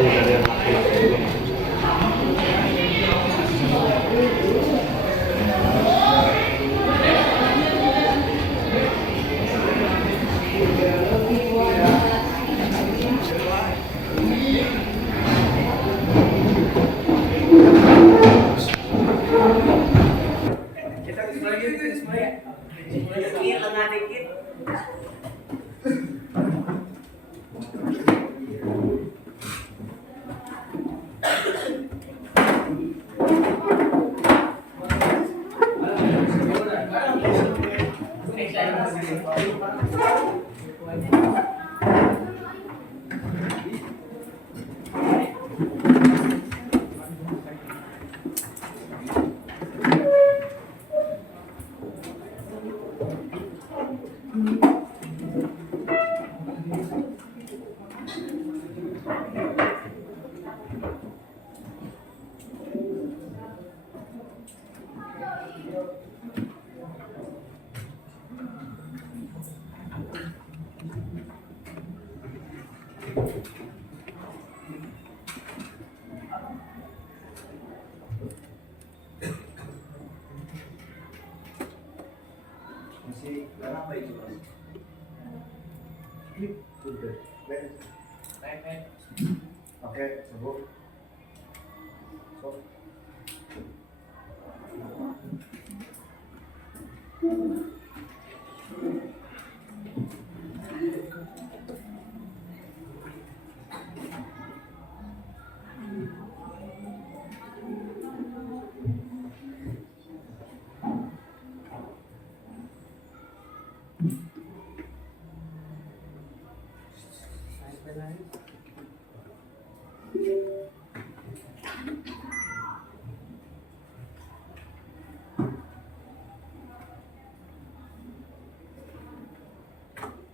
ya dari yang laki-laki dulu. Masih apa itu mas? Ini udah, oke, sembuh.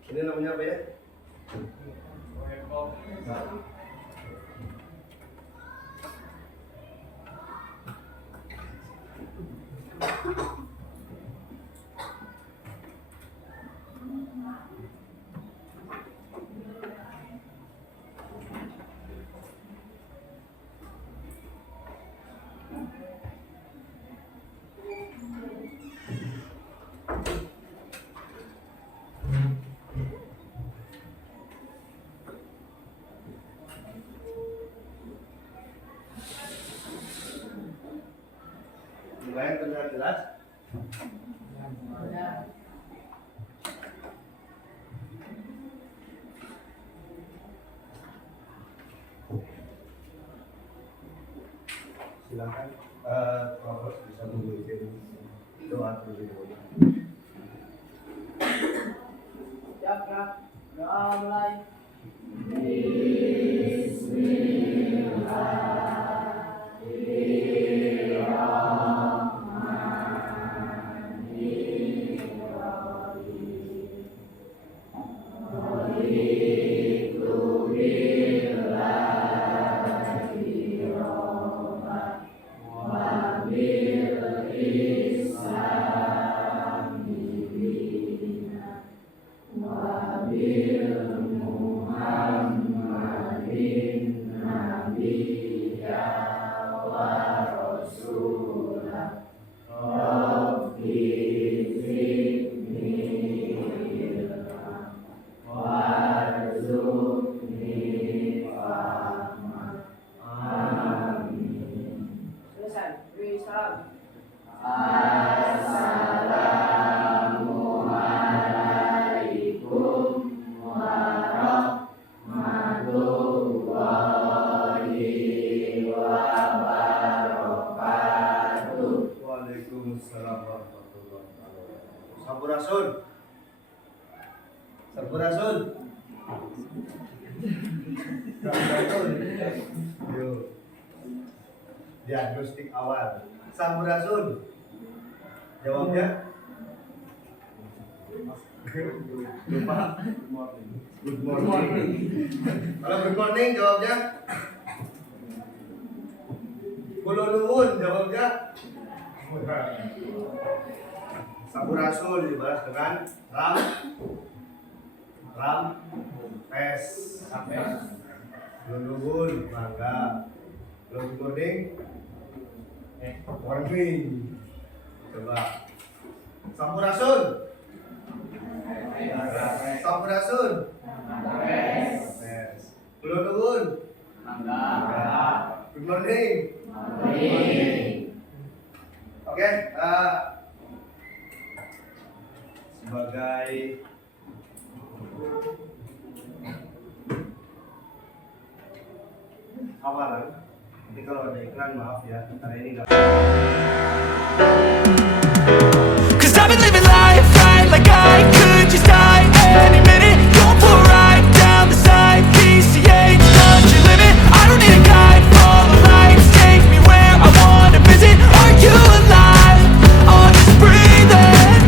Ini namanya apa ya? Mulai terdengar jelas? Silakan, Prof bisa membuat doa terlebih dahulu. Siap, doa mulai. Selesai. Salam. Assalamualaikum warahmatullahi wabarakatuh. Waalaikumsalam warahmatullahi wabarakatuh. Sampurasun. Sampurasun. Yuk. Diagnostik awal. Sampurasun. Jawabnya? Lupa. Good morning. Kalau good morning jawabnya? Kululuun jawabnya? Sampurasun dibalas dengan ram, tes. Lulungun, mangga. Logi boarding, warning. Coba. Sampurasun. Sampurasun. Yes. Lulungun. Mangga. Good morning. Oke, sebagai awalan, nanti kalau ada iklan maaf ya, hari ini nggak. Cause I've been living life right like I could just die any minute. Going for a ride down the side, PCH, country limit. I don't need a guide, follow lights, take me where I wanna visit. Are you alive? Or just breathing?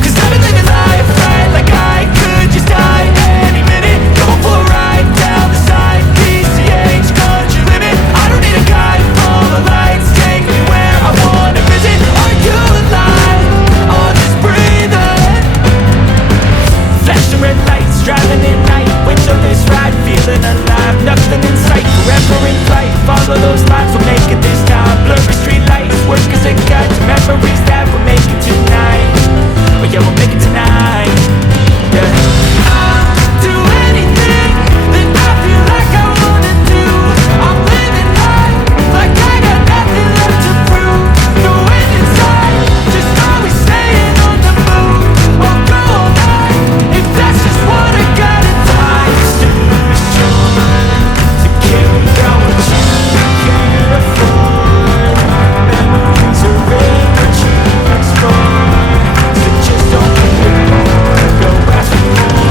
Cause I've been living life right like I could just die any minute. Going for a ride down the side, PCH, country limit. I don't need a guide, follow lights, take me where I wanna visit. Are you alive? Or just breathing? Flashing red lights, driving at night, windowless ride, feeling alive. Nothing in sight, forever in flight. Follow those lines, we'll make it this time. Blurry street lights, work as a guide to memories that we're making tonight. Oh yeah, we'll make it tonight. Yeah. I'll do anything that I feel like I wanna do. I'm living life like I got nothing left to prove. No end in sight, just always staying on the move. Won't go all night if that's just what I gotta do. Stay strong to carry out what you can't afford. Memories are energy, explore. So just don't keep ignored. Go ask for more.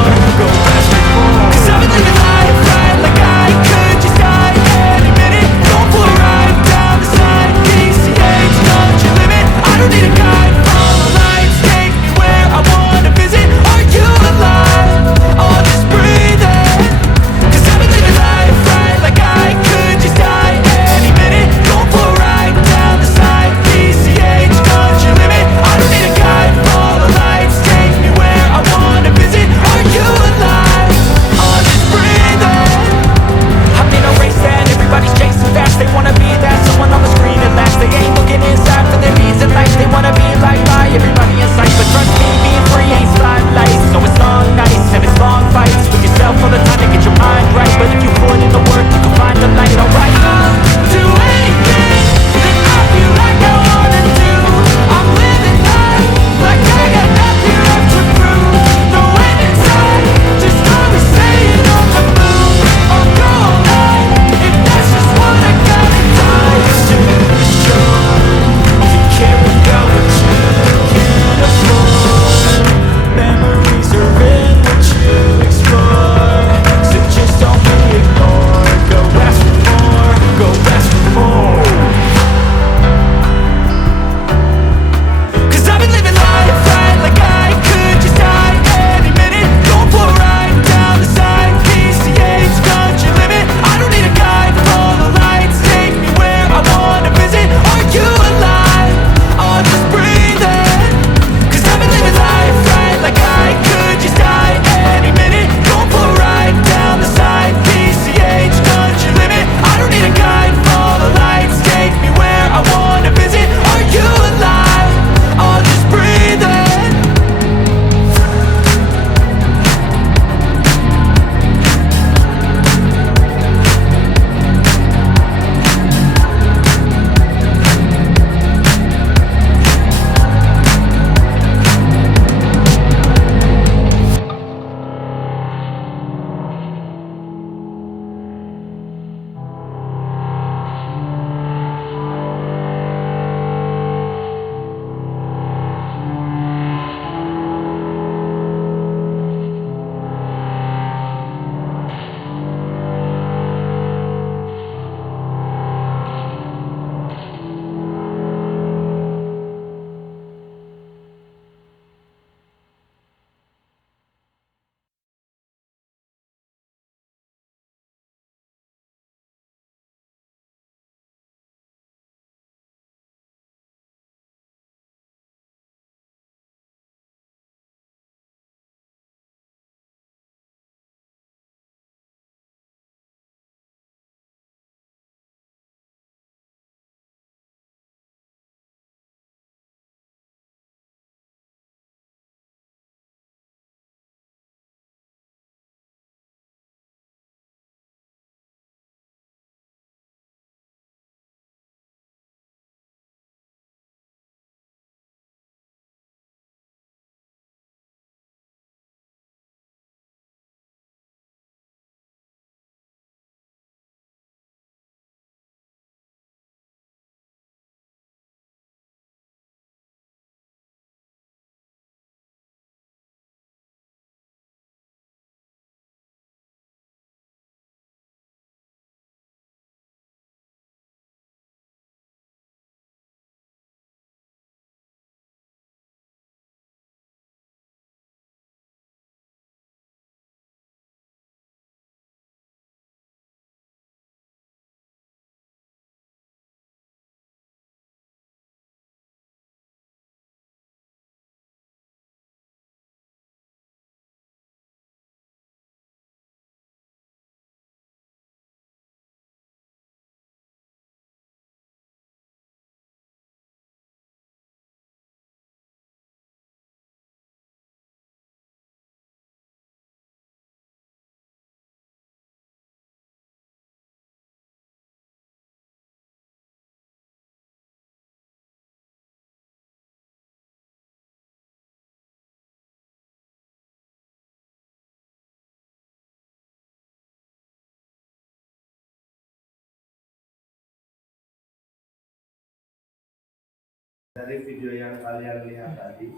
Dari video yang kalian lihat tadi,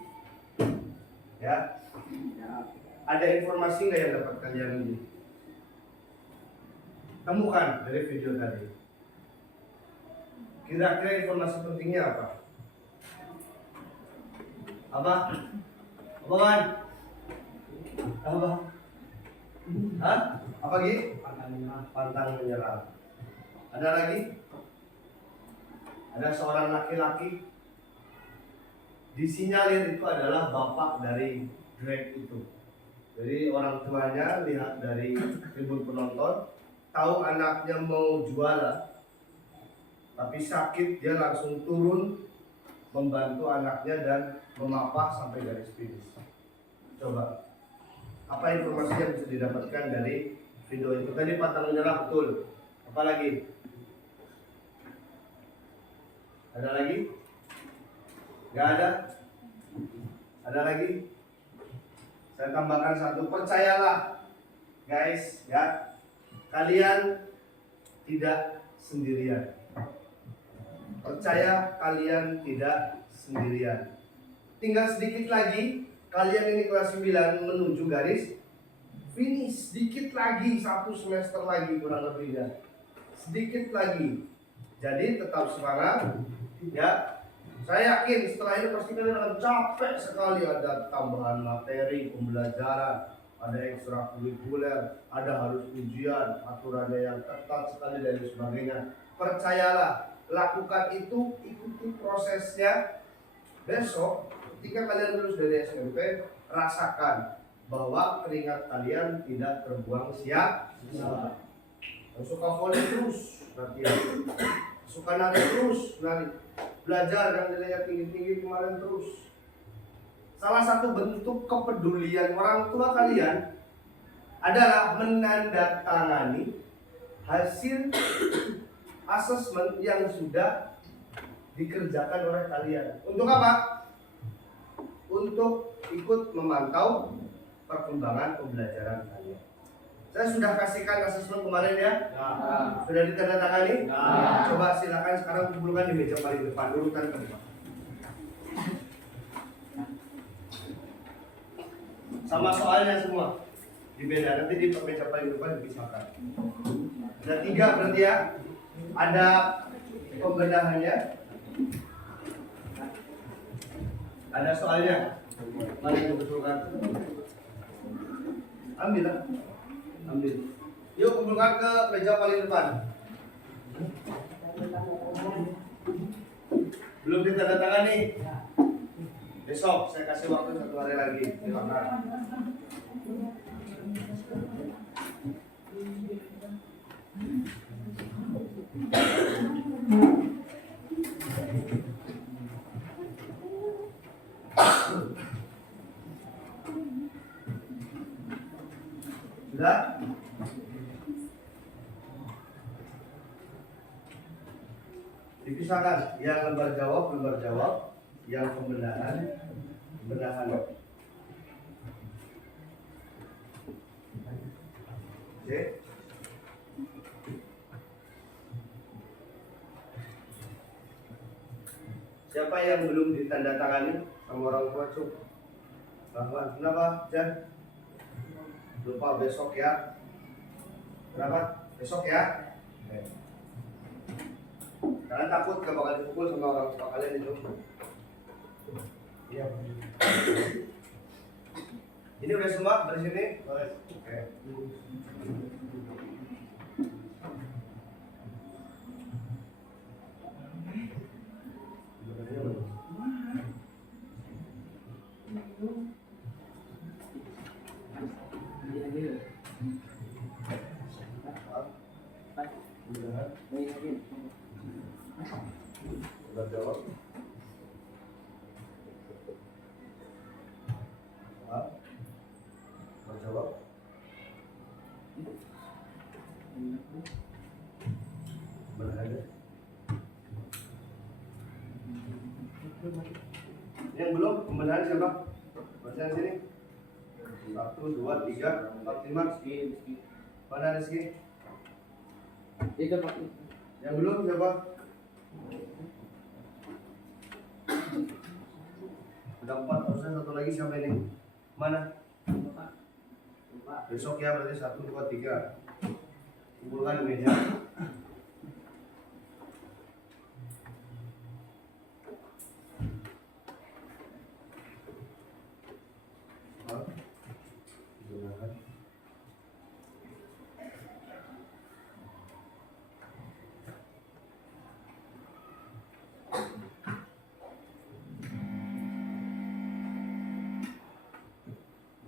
ya, ada informasi nggak yang dapat kalian temukan dari video tadi? Kira-kira informasi pentingnya apa? Apa? Apa kan? Apa? Hah? Apa lagi? Pantang menyerah. Ada lagi? Ada seorang laki-laki disinyalir itu adalah bapak dari Greg itu. Jadi orang tuanya lihat dari tribun penonton, tahu anaknya mau juara, tapi sakit, dia langsung turun membantu anaknya dan memapah sampai garis finish. Coba, apa informasi yang bisa didapatkan dari video itu? Tadi pantang menyerah betul. Apa lagi? Ada lagi? Gak ada? Ada lagi? Saya tambahkan satu. Percayalah, guys, ya, kalian tidak sendirian. Percaya, kalian tidak sendirian. Tinggal sedikit lagi, kalian ini kelas 9 menuju garis finish. Sedikit lagi, 1 semester lagi kurang lebihnya. Sedikit lagi. Jadi tetap semangat, ya. Saya yakin setelah ini pasti kalian akan capek sekali. Ada tambahan materi, pembelajaran, ada ekstrakurikuler, ada harus ujian, aturannya yang ketat sekali dan sebagainya. Percayalah, lakukan itu, ikuti prosesnya. Besok ketika kalian lulus dari SMP, rasakan bahwa keringat kalian tidak terbuang sia-sia. Suka volley terus latihan, suka nari terus nari, belajar yang nilainya tinggi-tinggi kemarin terus. Salah satu bentuk kepedulian orang tua kalian adalah menandatangani hasil asesmen yang sudah dikerjakan oleh kalian. Untuk apa? Untuk ikut memantau perkembangan pembelajaran kalian. Saya sudah kasihkan asesmen kemarin ya. Sudah ditandatangani? Coba silakan sekarang kumpulkan di meja paling depan, urutan kedua. Sama soalnya semua dibeda, nanti di meja paling depan dipisahkan. Ada 3 berarti ya. Ada pembedahannya, ada soalnya. Mari dibetulkan. Ambil lah. Ambil. Yuk kumpulkan ke meja paling depan. Belum ditandatangani. Besok saya kasih waktu 1 hari lagi. Silakan. Sudah? Dipisahkan, yang lembar jawab, yang pembenahan. Oke. Siapa yang belum ditandatangani sama orang tua cuk? Bahwa kenapa? Jan? Lupa besok ya. Kenapa? Besok ya. Oke. Kalian takut gak bakal dipukul sama orang tua kalian itu? Iya. Ini udah semua dari sini? Oke. Berjawab. Berjawab. Berada. Yang belum pembenahan siapa? Baca sini. 1, 2, 3, 4, 5. Mana Rizky? Yang belum siapa? Udah 4, harusnya satu lagi siapa ini? Mana? Besok ya, berarti 1, 2, 3. Kumpulkan di meja. Gunakan.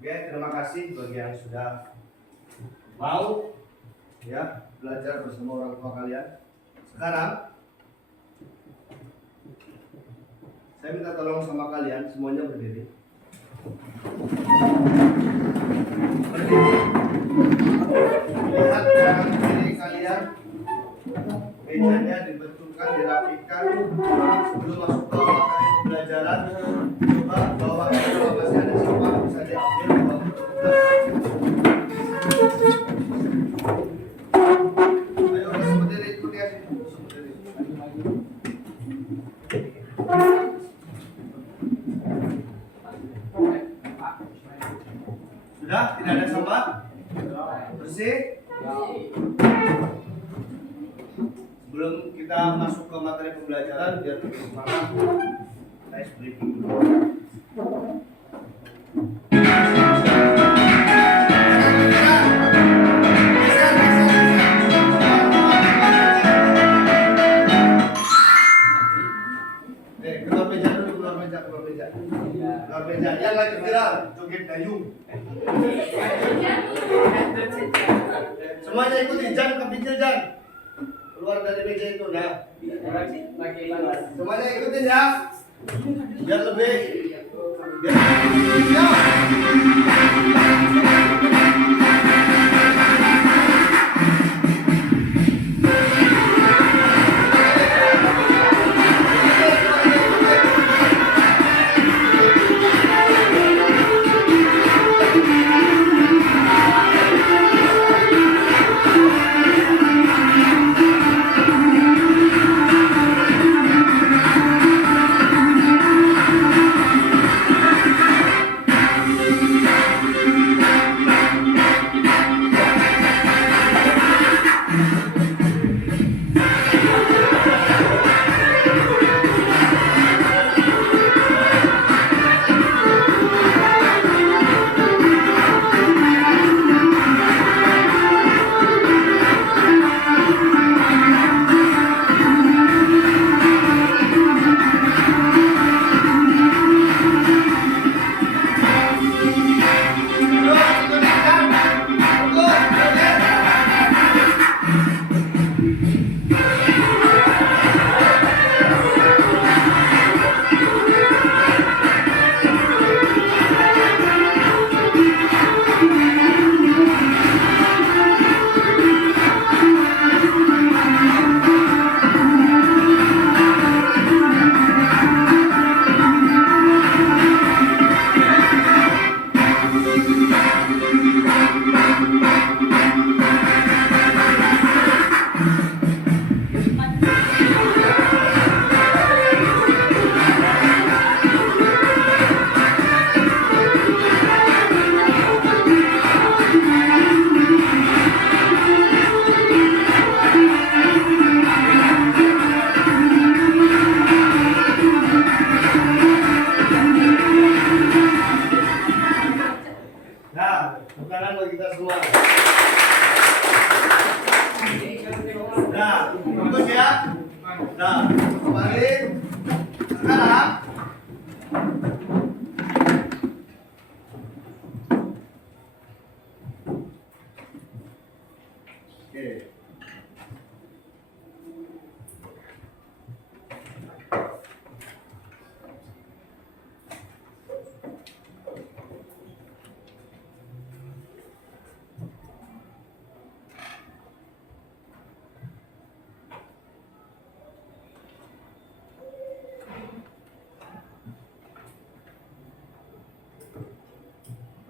Oke, terima kasih bagi yang sudah mau ya belajar bersama orang tua kalian. Sekarang saya minta tolong sama kalian semuanya berdiri. Berdiri. Lihat kanan kiri kalian. Mejanya dibetulkan, dirapikan sebelum masuk ke materi pembelajaran. Coba bawa kalau masih ada siapa bisa diambil. Ayo langsung berdiri, ikuti ya sini. Langsung berdiri. Sudah? Tidak ada sampah? Bersih? Sebelum kita masuk ke materi pembelajaran, biar lebih semangat, ice breaking dulu. Keluar meja dulu, keluar meja. Keluar meja. Yang lagi viral, joget dayung. Semuanya ikuti, jangan kepinggir, jangan. Keluar dari meja itu, nah. Semuanya ikutin ya. Biar lebih. Ya. Nah, kembali. Sekarang oke.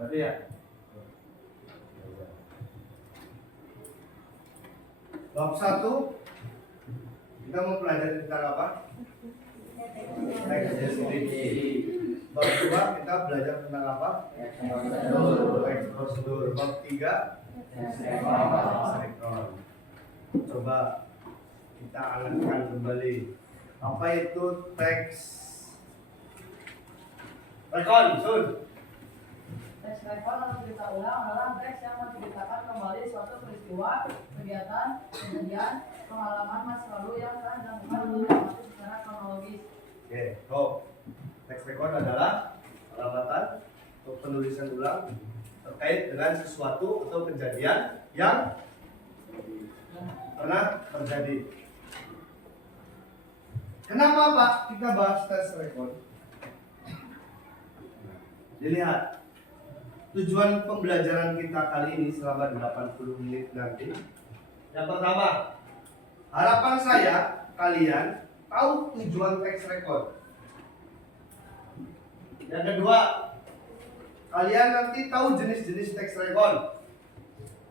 Berarti ya. Bab 1 kita mau pelajari tentang apa? Teks deskripsi. Bab 2 kita belajar tentang apa? Teks prosedur. Bab 3 rekon. Coba kita angatkan kembali. Apa itu teks rekon? Sun. Teks rekon atau cerita ulang adalah teks yang menceritakan kembali suatu peristiwa, kegiatan, kejadian, pengalaman masa lalu yang telah dilakukan untuk diamati secara kronologis. Oke, so teks rekon adalah pengamatan atau penulisan ulang terkait dengan sesuatu atau kejadian yang pernah terjadi. Kenapa Pak kita bahas teks rekon? Dilihat tujuan pembelajaran kita kali ini selama 80 menit nanti. Yang pertama, harapan saya kalian tahu tujuan teks rekon. Yang kedua, kalian nanti tahu jenis-jenis teks rekon.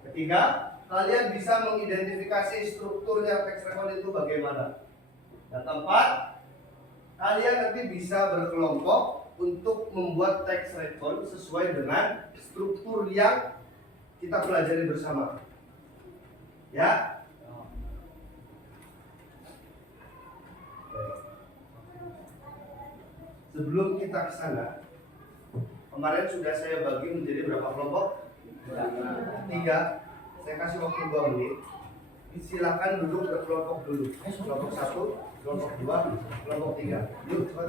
Ketiga, kalian bisa mengidentifikasi strukturnya teks rekon itu bagaimana. Dan keempat, kalian nanti bisa berkelompok untuk membuat teks rekon sesuai dengan struktur yang kita pelajari bersama. Ya. Sebelum kita ke sana, kemarin sudah saya bagi menjadi berapa kelompok? 3. Saya kasih waktu 2 menit. Silakan duduk berkelompok dulu. Kelompok 1, kelompok 2, kelompok 3. Yuk, cepat.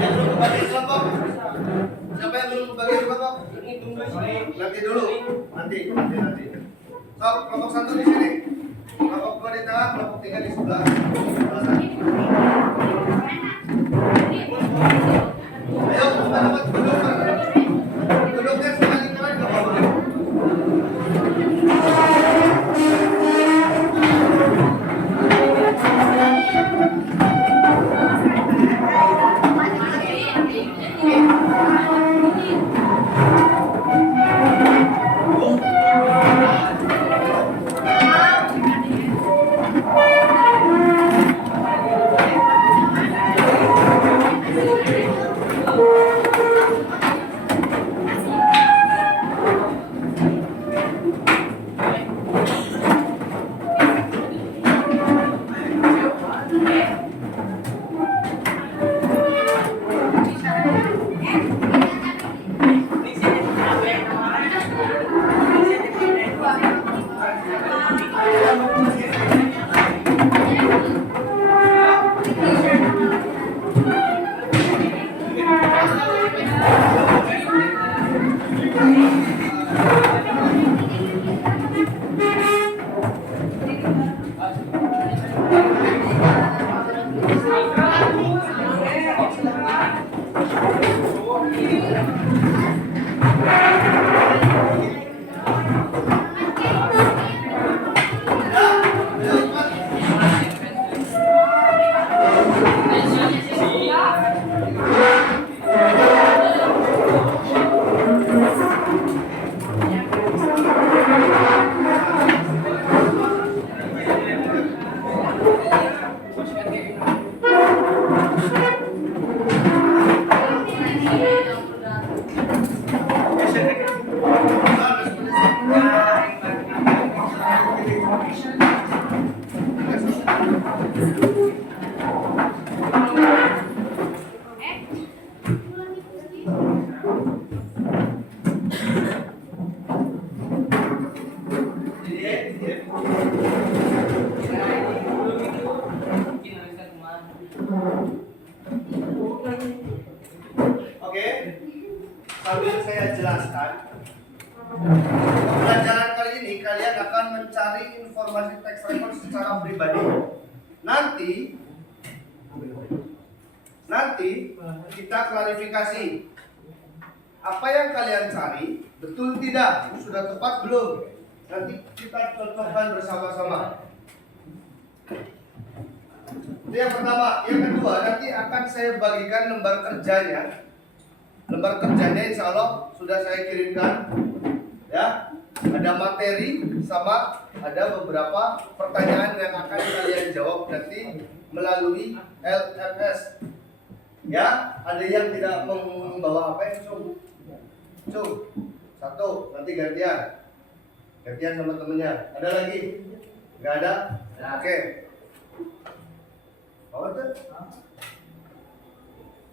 Yang belum membagi kelompok? Siapa yang belum membagi kelompok? Nanti dulu. Nanti. So, kelompok 1 di sini. Kelompok 2 di tengah, kelompok 3 di sebelah. Ayo, teman-teman duduk. Duduknya sekali kalian enggak apa-apa. Oke, sambil saya jelaskan, pembelajaran kali ini kalian akan mencari informasi teks rekon secara pribadi. Nanti kita klarifikasi apa yang kalian cari betul tidak, sudah tepat belum. Nanti kita cocokkan bersama-sama. Itu yang pertama. Yang kedua, nanti akan saya bagikan lembar kerjanya. Lembar kerjanya insya Allah sudah saya kirimkan. Ya, Ada materi sama ada beberapa pertanyaan yang akan kalian jawab nanti melalui LMS. Ya, ada yang tidak membawa HP? Cung. Satu, nanti gantian. Gantian sama temennya. Ada lagi? Nggak ada? Oke. Bawa tuh.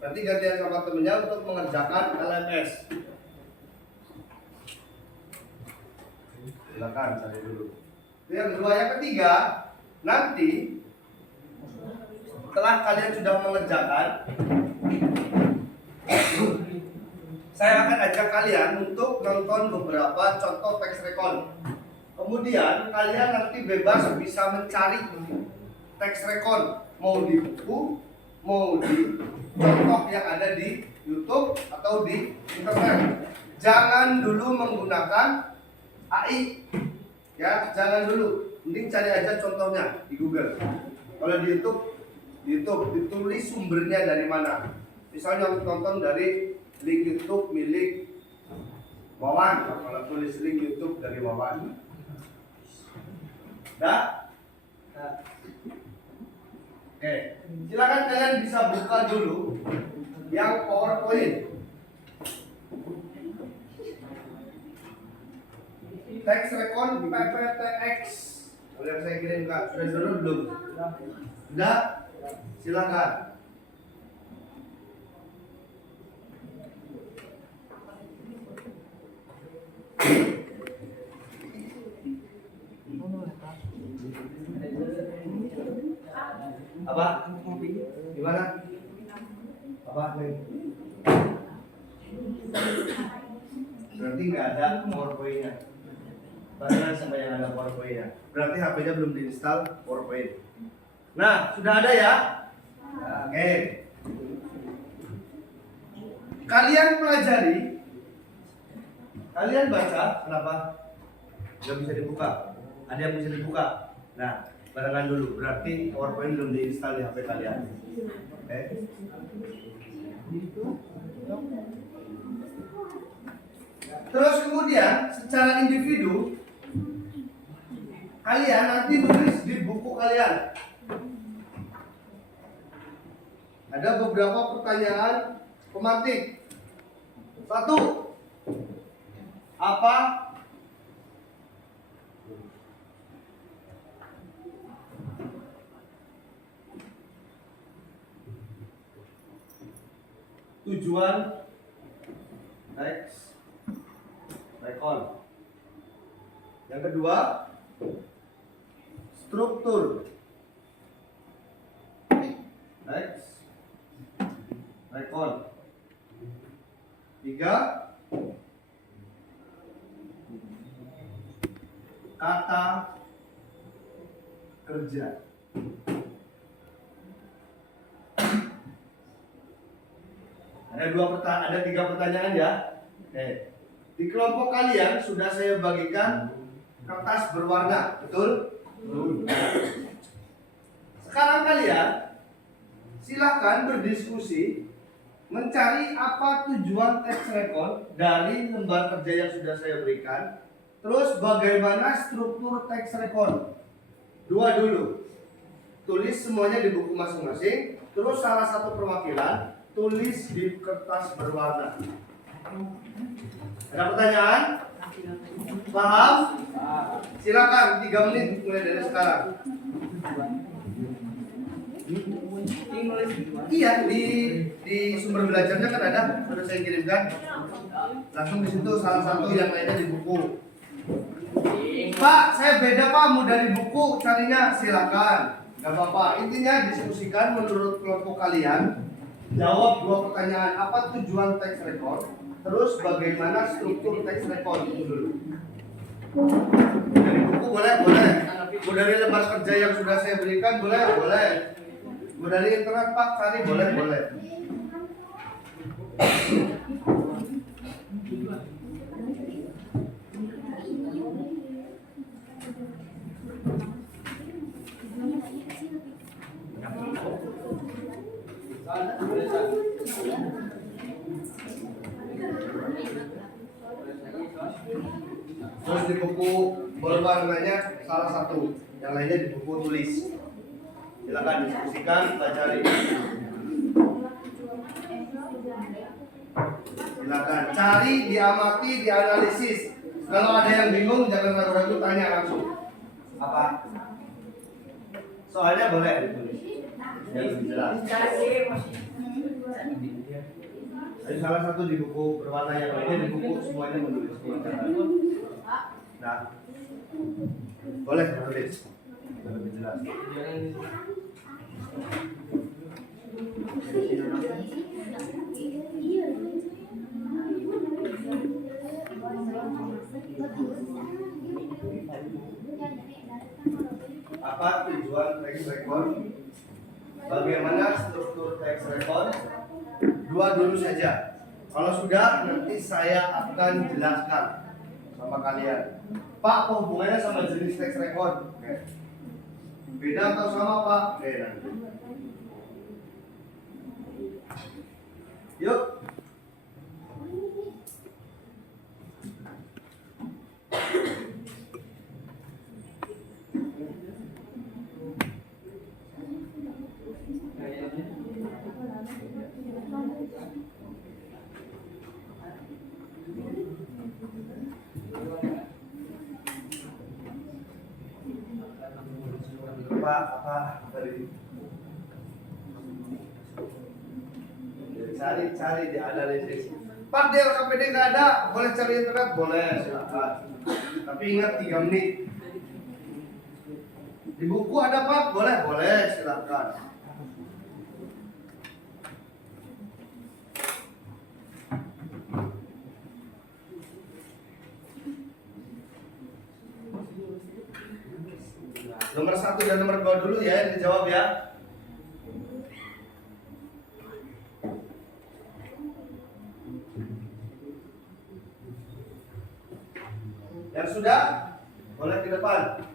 Nanti gantian sama temennya untuk mengerjakan LMS. Silakan cari dulu. Itu yang kedua. Yang ketiga, nanti setelah kalian sudah mengerjakan, saya akan ajak kalian untuk nonton beberapa contoh teks rekon. Kemudian kalian nanti bebas bisa mencari teks rekon, mau di buku, mau di contoh yang ada di YouTube atau di internet. Jangan dulu menggunakan AI, ya, jangan dulu. Mending cari aja contohnya di Google. Kalau di YouTube ditulis sumbernya dari mana. Misalnya nonton dari link YouTube milik Wawan. Kalau tulis link YouTube dari Wawan. Dah? Oke, silakan kalian bisa buka dulu yang PowerPoint. Teks rekon PPTX. Boleh saya kirim Kak? Sudah dulu belum? Sudah? Silakan. Apa? Gimana? Apa nih? Berarti nggak ada PowerPoint-nya. Barengan sama yang ada PowerPoint-nya. Berarti HP-nya belum diinstal PowerPoint. Nah, sudah ada ya? Oke. Kalian pelajari. Kalian baca. Kenapa? Nggak bisa dibuka. Ada yang bisa dibuka. Nah, barengan dulu. Berarti PowerPoint belum diinstal di HP kalian. Oke. Terus kemudian secara individu kalian nanti tulis di buku kalian. Ada beberapa pertanyaan pematik. Satu, apa tujuan teks rekon? Yang kedua, struktur teks rekon. Tiga, kata kerja. Ada tiga pertanyaan ya. Oke. Di kelompok kalian sudah saya bagikan kertas berwarna, betul? Sekarang kalian silahkan berdiskusi mencari apa tujuan teks rekon dari lembar kerja yang sudah saya berikan. Terus bagaimana struktur teks rekon? Dua dulu. Tulis semuanya di buku masing-masing. Terus salah satu perwakilan tulis di kertas berwarna. Ada pertanyaan? Paham? Silakan 3 menit mulai dari sekarang. Iya, di sumber belajarnya kan ada, sudah saya kirimkan. Langsung di situ salah satu yang lainnya di buku. Pak, saya beda Pak, mau dari buku carinya, silakan. Gak apa-apa. Intinya diskusikan menurut kelompok kalian. Jawab 2 pertanyaan. Apa tujuan teks rekon? Terus bagaimana struktur teks rekon itu dulu. Dari buku boleh. Mau dari lembar kerja yang sudah saya berikan boleh. Mau dari internet Pak cari boleh. Terus di buku berwarnanya salah satu, yang lainnya di buku tulis. Silakan diskusikan, pelajari. Silakan cari, diamati, dianalisis. Kalau ada yang bingung jangan ragu-ragu, tanya langsung. Apa? Soalnya boleh ditulis. Yang lebih jelas. Ada salah satu di buku berwarna yang lainnya, di buku semuanya menulis. Nah, boleh tulis. Lebih jelas. Apa tujuan track record? Bagaimana struktur track record? Dua dulu saja. Kalau sudah, nanti saya akan jelaskan sama kalian. Pak, apa hubungannya sama jenis track record? Oke. Beda atau sama, Pak? Oke, nanti. Yuk. Apa tadi? Cari di analisis. Pak, di LKPD nggak ada, boleh cari internet, boleh, silakan. Tapi ingat 3 menit. Di buku ada Pak, boleh, silakan. Nomor 1 dan nomor 2 dulu ya, yang dijawab ya. Yang sudah, boleh ke depan.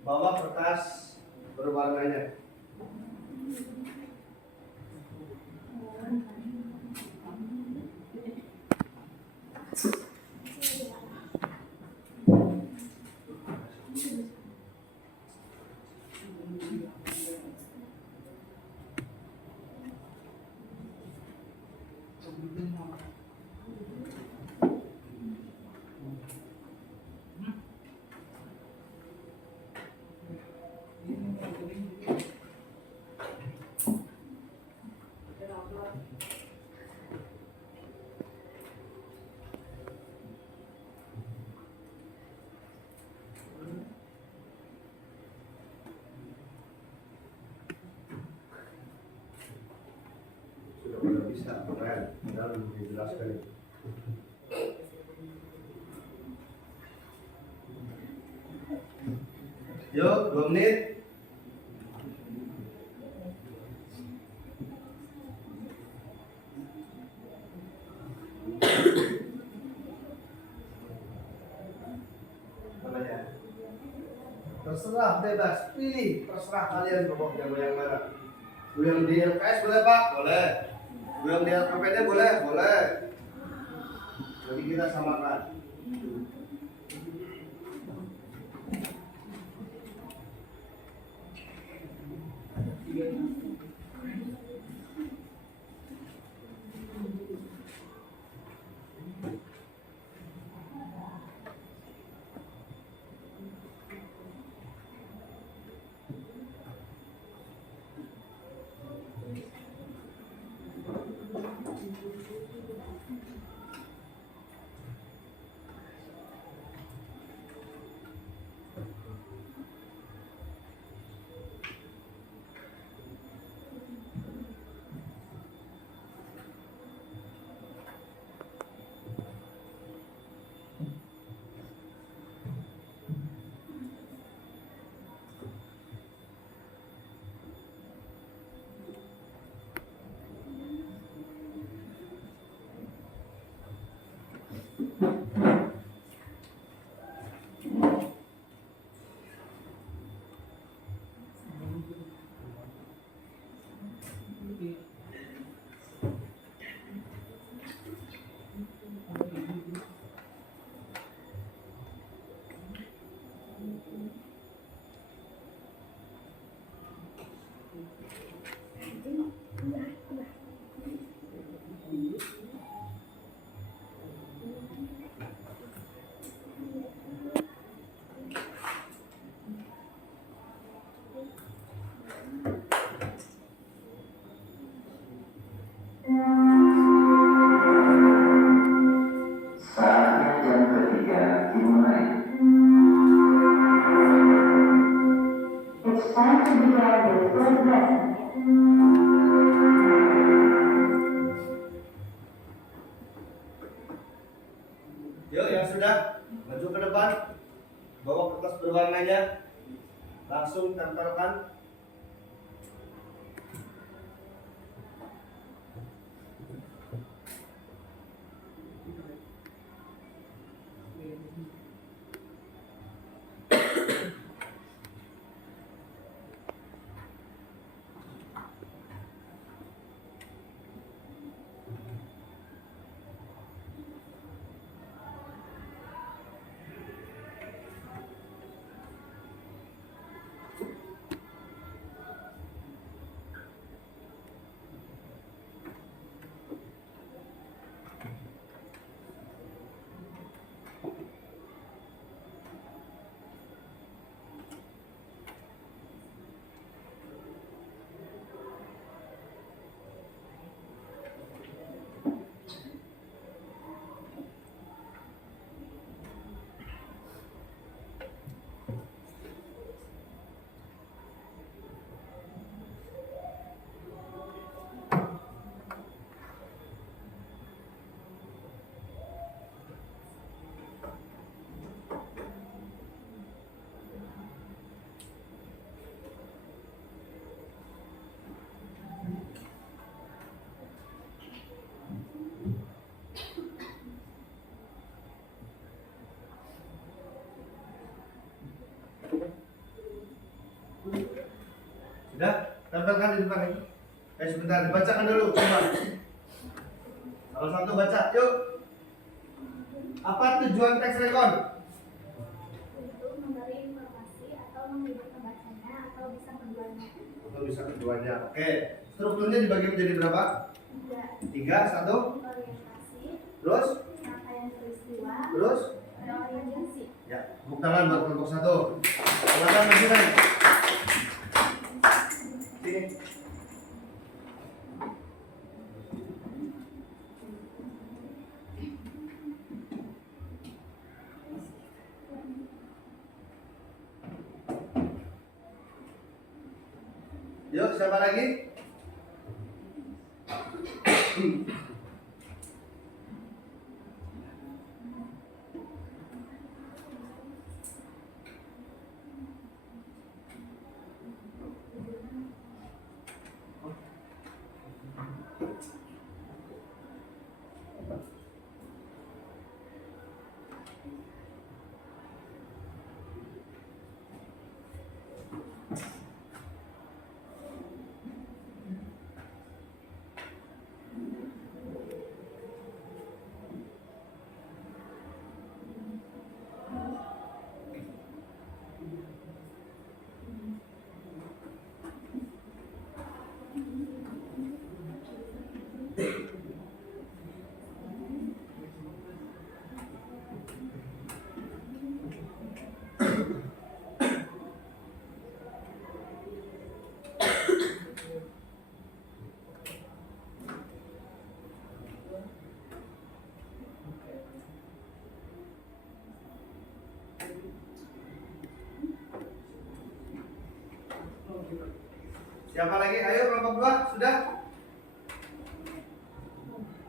Bawa kertas berwarnanya. Sudah bisa, keren. Sudah lebih dijelaskan. Yuk, 2 menit. Terserah, bebas, pilih, terserah kalian pokoknya mau yang mana. Mau yang di LKS boleh Pak? Boleh. Mau yang di LKPD boleh? Boleh. Jadi kita samakan. Yuk, yang sudah maju ke depan, bawa kertas berwarnanya, langsung tempelkan. Sudah, tempelkan di depan ini. Sebentar, dibacakan dulu. Coba. Salah satu baca, yuk. Apa tujuan teks rekon? Untuk memberi informasi atau menghibur pembacanya atau bisa keduanya. Atau bisa keduanya. Oke. Strukturnya dibagi menjadi berapa? 3, 1. Orientasi, Terus? rangkaian peristiwa, Terus? reorientasi. Ya, tepuk tangan buat kelompok 1. Silakan maju naik. Sini. Yuk, siapa lagi? Siapa lagi? Ayo kelompok 2, sudah?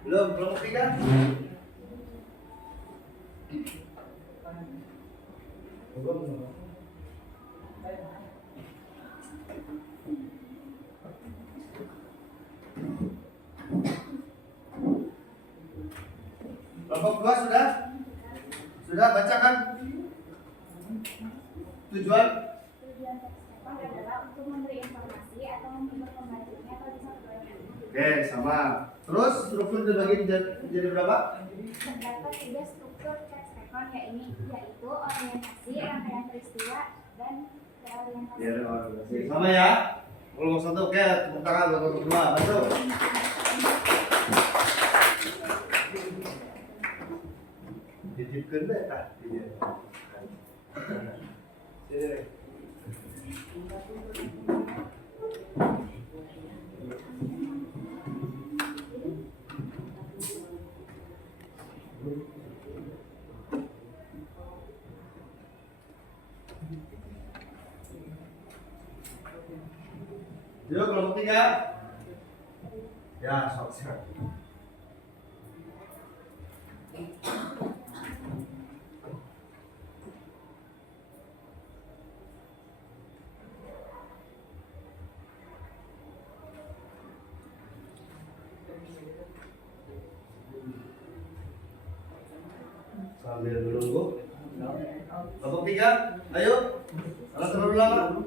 Belum, kelompok 3? Belum. Kelompok 2 sudah? Sudah bacakan tujuan? Tujuan teks rekon adalah untuk memberi informasi atau menghibur pembacanya atau bisa keduanya. Oke, sama. Terus struktur dibagi menjadi berapa? Terdapat 3 struktur teks rekon yaitu orientasi, rangkaian peristiwa, dan reorientasi. Ya, sama ya. Kelompok 1, oke, tepuk tangan buat kelompok 2. Bantu. Dititipkan deh, Kak. Sini. Yuk, kelompok 3. Ya, sok. Sambil menunggu. Kelompok 3, ayo. Jangan terlalu lama.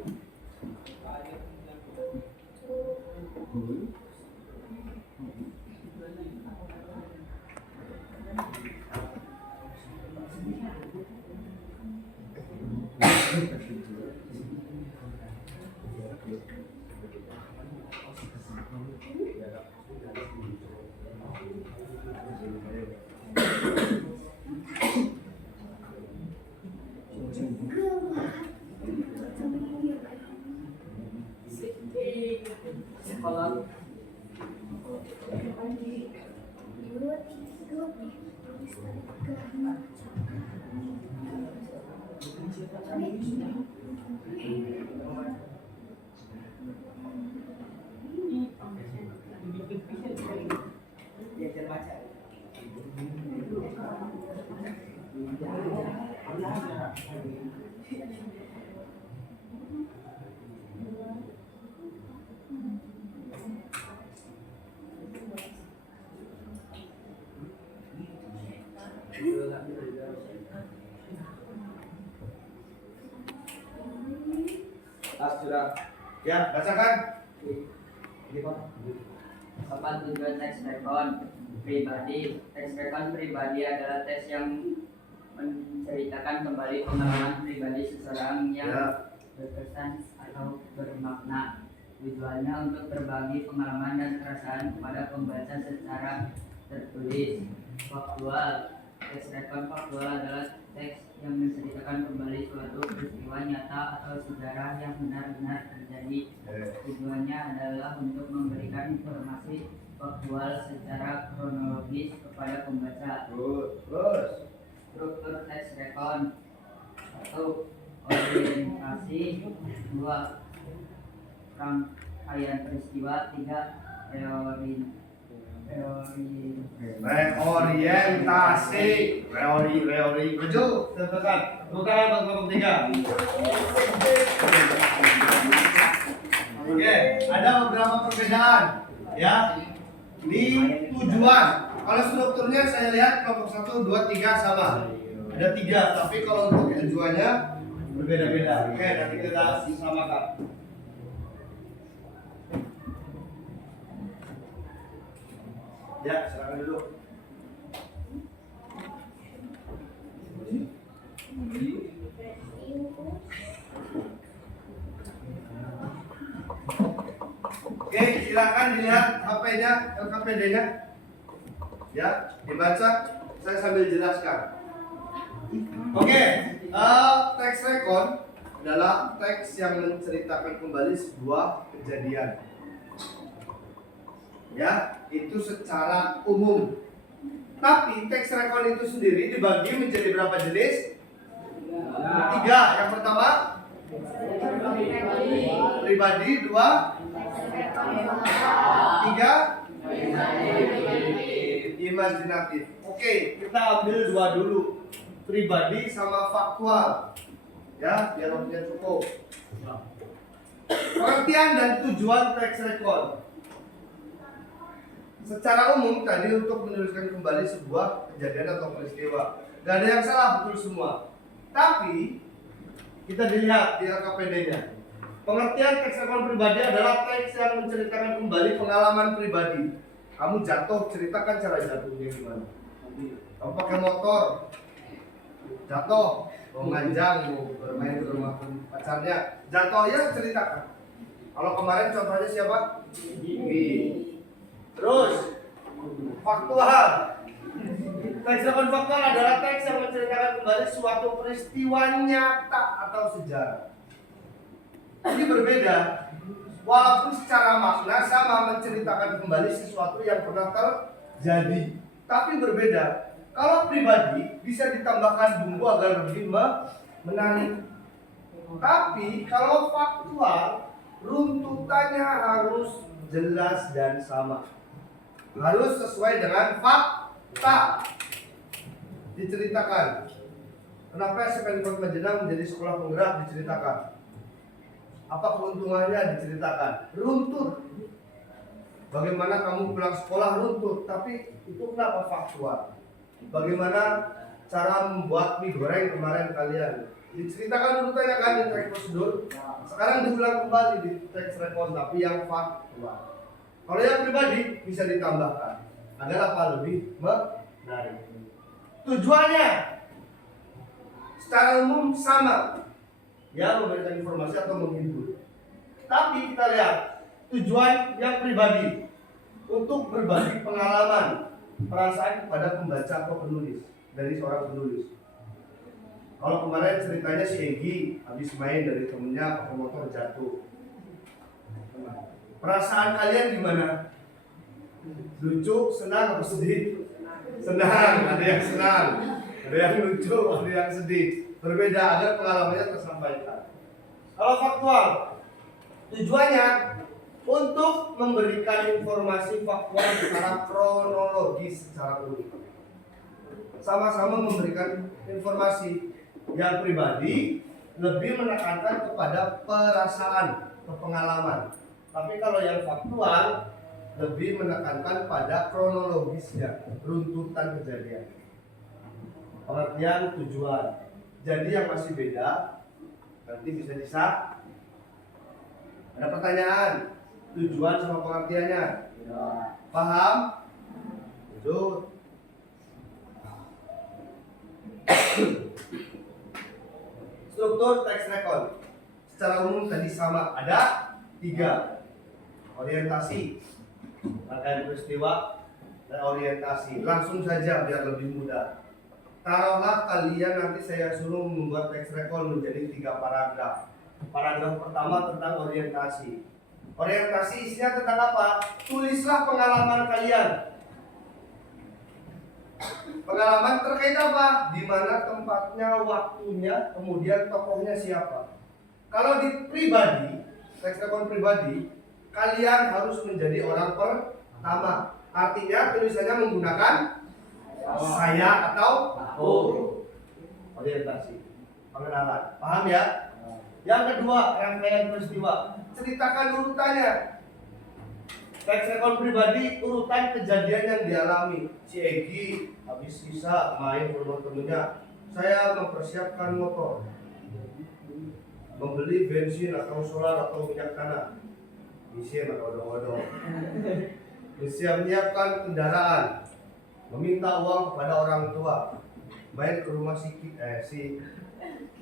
Sudah. Ya, bacakan. Apa tujuan tes rekon pribadi? Tes rekon pribadi adalah tes yang menceritakan kembali pengalaman pribadi seseorang yang berkesan atau bermakna. Tujuannya untuk berbagi pengalaman dan perasaan kepada pembaca secara tertulis. Faktual. Tes rekon faktual adalah teks yang menceritakan kembali suatu peristiwa nyata atau sejarah yang benar-benar terjadi. Tujuannya adalah untuk memberikan informasi faktual secara kronologis kepada pembaca. Terus. Struktur teks rekon: 1. Orientasi. 2. Rangkaian peristiwa. 3. Reorientasi. Reori. Maju. Tekan. Bukan kelompok 3. Oke, ada beberapa perbedaan ya di tujuan. Kalau strukturnya saya lihat kelompok 1, 2, 3 sama. Ada 3, tapi kalau untuk tujuannya berbeda-beda. Oke, nanti kita samakan. Ya, silakan dulu. Oke, silakan dilihat HP-nya, LKPD-nya. Ya, dibaca. Saya sambil jelaskan. Oke, teks rekon adalah teks yang menceritakan kembali sebuah kejadian. Ya, itu secara umum. Tapi teks rekon itu sendiri dibagi menjadi berapa jenis? 3. Yang pertama pribadi, 2, 3 imajinatif. Oke, kita ambil 2 dulu. Pribadi sama faktual. Ya, biar waktunya cukup. Pengertian dan tujuan teks rekon. Secara umum tadi untuk menuliskan kembali sebuah kejadian atau peristiwa. Gak ada yang salah, betul semua. Tapi kita dilihat di LKPD-nya. Pengertian teks rekon pribadi adalah teks yang menceritakan kembali pengalaman pribadi. Kamu jatuh, ceritakan cara jatuhnya gimana. Kamu pakai motor, jatuh, mau nganjang, mau bermain ke rumah pacarnya, jatuh ya ceritakan. Kalau kemarin contohnya siapa? Terus faktual. Teks rekon faktual adalah teks yang menceritakan kembali suatu peristiwa nyata atau sejarah. Ini berbeda. Walaupun secara makna sama menceritakan kembali sesuatu yang pernah terjadi, tapi berbeda. Kalau pribadi bisa ditambahkan bumbu agar lebih menarik. Tapi kalau faktual, runtutannya harus jelas dan sama. Harus sesuai dengan fakta. Diceritakan. Kenapa SMK Majenang menjadi sekolah penggerak? Diceritakan. Apa keuntungannya? Diceritakan. Runtut. Bagaimana kamu pulang sekolah? Runtut. Tapi itu kenapa faktual? Bagaimana cara membuat mie goreng kemarin kalian. Diceritakan urutannya kan di track prosedur. Sekarang diulang kembali di track record tapi yang faktual. Kalau yang pribadi bisa ditambahkan agar apa lebih menarik. Tujuannya secara umum sama, ya memberikan informasi atau menghibur. Tapi kita lihat tujuan yang pribadi untuk berbagi pengalaman, perasaan kepada pembaca atau penulis dari seorang penulis. Kalau kemarin ceritanya si Egi habis main dari temennya pakai motor jatuh. Perasaan kalian gimana? Lucu, senang, atau sedih? Senang, ada yang senang, ada yang lucu, ada yang sedih. Berbeda agar pengalamannya tersampaikan. Kalau faktual, tujuannya untuk memberikan informasi faktual secara kronologis, secara unik. Sama-sama memberikan informasi. Yang pribadi lebih menekankan kepada perasaan, pengalaman. Tapi kalau yang faktual lebih menekankan pada kronologisnya, runtutan kejadian. Pengertian tujuan. Jadi yang masih beda nanti bisa ada pertanyaan tujuan sama pengertiannya. Paham? Lanjut. Struktur teks record secara umum tadi sama, ada 3. Orientasi, rangkaian peristiwa, dan orientasi. Langsung saja biar lebih mudah. Taruhlah kalian nanti saya suruh membuat teks record menjadi 3 paragraf. Paragraf pertama tentang orientasi. Orientasi isinya tentang apa? Tulislah pengalaman kalian. Pengalaman terkait apa? Di mana tempatnya, waktunya, kemudian tokohnya siapa. Kalau di pribadi, teks record pribadi, kalian harus menjadi orang pertama. Artinya tulisannya menggunakan saya atau aku. Orientasi, pengenalan. Paham ya? Yang kedua, rangkaian peristiwa. Ceritakan urutannya. Teks record pribadi, urutan kejadian yang dialami. Si Egi habis sisa main ke rumah temennya. Saya mempersiapkan motor, membeli bensin atau solar atau minyak tanah, mesin atau odong-odong, menyiapkan kendaraan, meminta uang kepada orang tua, main ke rumah si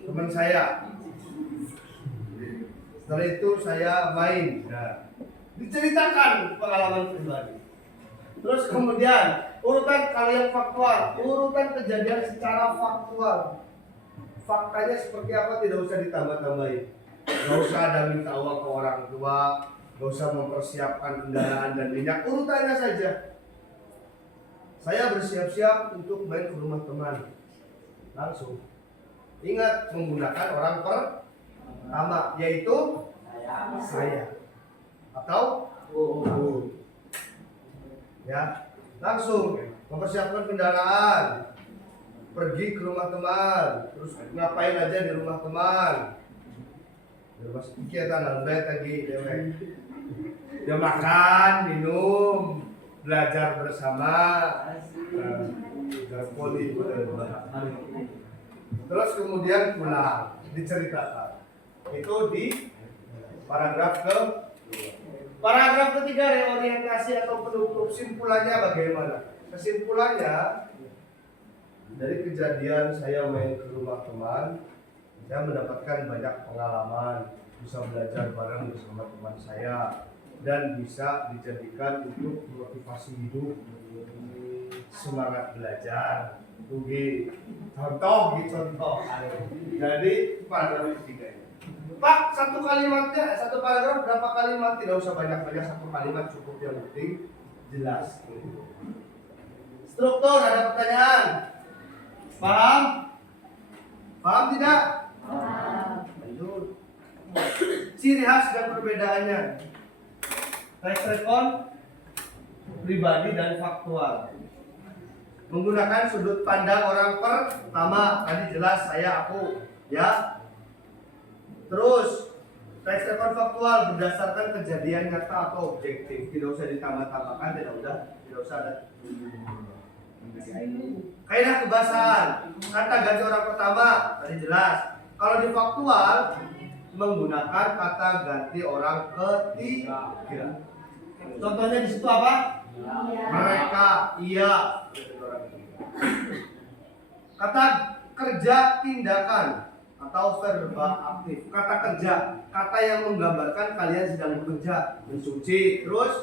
teman saya. Setelah itu saya main. Nah, diceritakan pengalaman pribadi. Terus kemudian urutan kalian faktual, urutan kejadian secara faktual. Faktanya seperti apa tidak usah ditambah-tambahin. Gak usah ada minta uang ke orang tua, gak usah mempersiapkan kendaraan dan minyak, urutannya saja. Saya bersiap-siap untuk main ke rumah teman. Langsung. Ingat menggunakan orang pertama, yaitu saya atau ya, langsung mempersiapkan kendaraan, pergi ke rumah teman, terus ngapain aja di rumah teman. Di rumah kegiatan albat lagi, dia makan, minum, belajar bersama, poli, terus kemudian pulang, diceritakan. Itu di paragraf ketiga, reorientasi atau penutup. Simpulannya bagaimana? Kesimpulannya, dari kejadian saya main ke rumah teman, saya mendapatkan banyak pengalaman, bisa belajar bareng bersama teman saya, dan bisa dijadikan untuk motivasi hidup, semangat belajar. Contoh. Jadi paragraf ketiga ini. Pak, satu paragraf berapa kalimat? Tidak usah banyak-banyak, satu kalimat cukup, yang penting jelas. Struktur, ada pertanyaan? Paham? Paham tidak? Lanjut. Ciri khas dan perbedaannya. Teks record pribadi dan faktual. Menggunakan sudut pandang orang pertama. Tadi jelas saya, aku, ya. Terus teks record faktual berdasarkan kejadian nyata atau objektif, tidak usah ditambah-tambahkan, tidak usah ada. Kaidah kebahasaan, Kata ganti orang pertama tadi jelas. Kalau di faktual menggunakan kata ganti orang ketiga. Contohnya di situ apa? Mereka, iya. Kata kerja tindakan atau verba aktif. Kata kerja, kata yang menggambarkan kalian sedang bekerja, mencuci, terus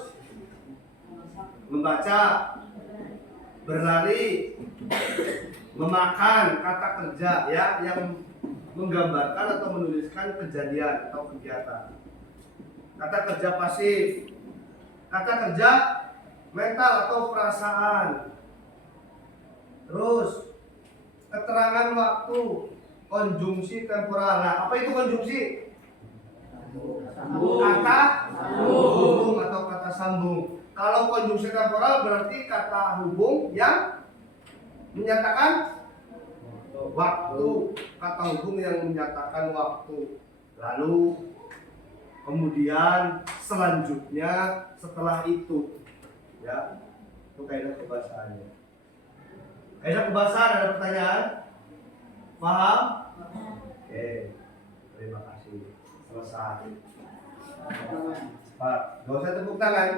membaca, berlari, memakan. Kata kerja ya yang menggambarkan atau menuliskan kejadian atau kegiatan. Kata kerja pasif. Kata kerja mental atau perasaan. Terus keterangan waktu, konjungsi temporal. Nah, apa itu konjungsi? Kata hubung atau kata sambung. Kalau konjungsi temporal berarti kata hubung yang menyatakan waktu, kata hubung yang menyatakan waktu. Lalu kemudian selanjutnya setelah itu, ya, itu kaidah kebahasaannya. Kaidah kebahasaan, ada pertanyaan? Paham? Oke, terima kasih. Selesai. Cepat, gak usah tepuk tangan.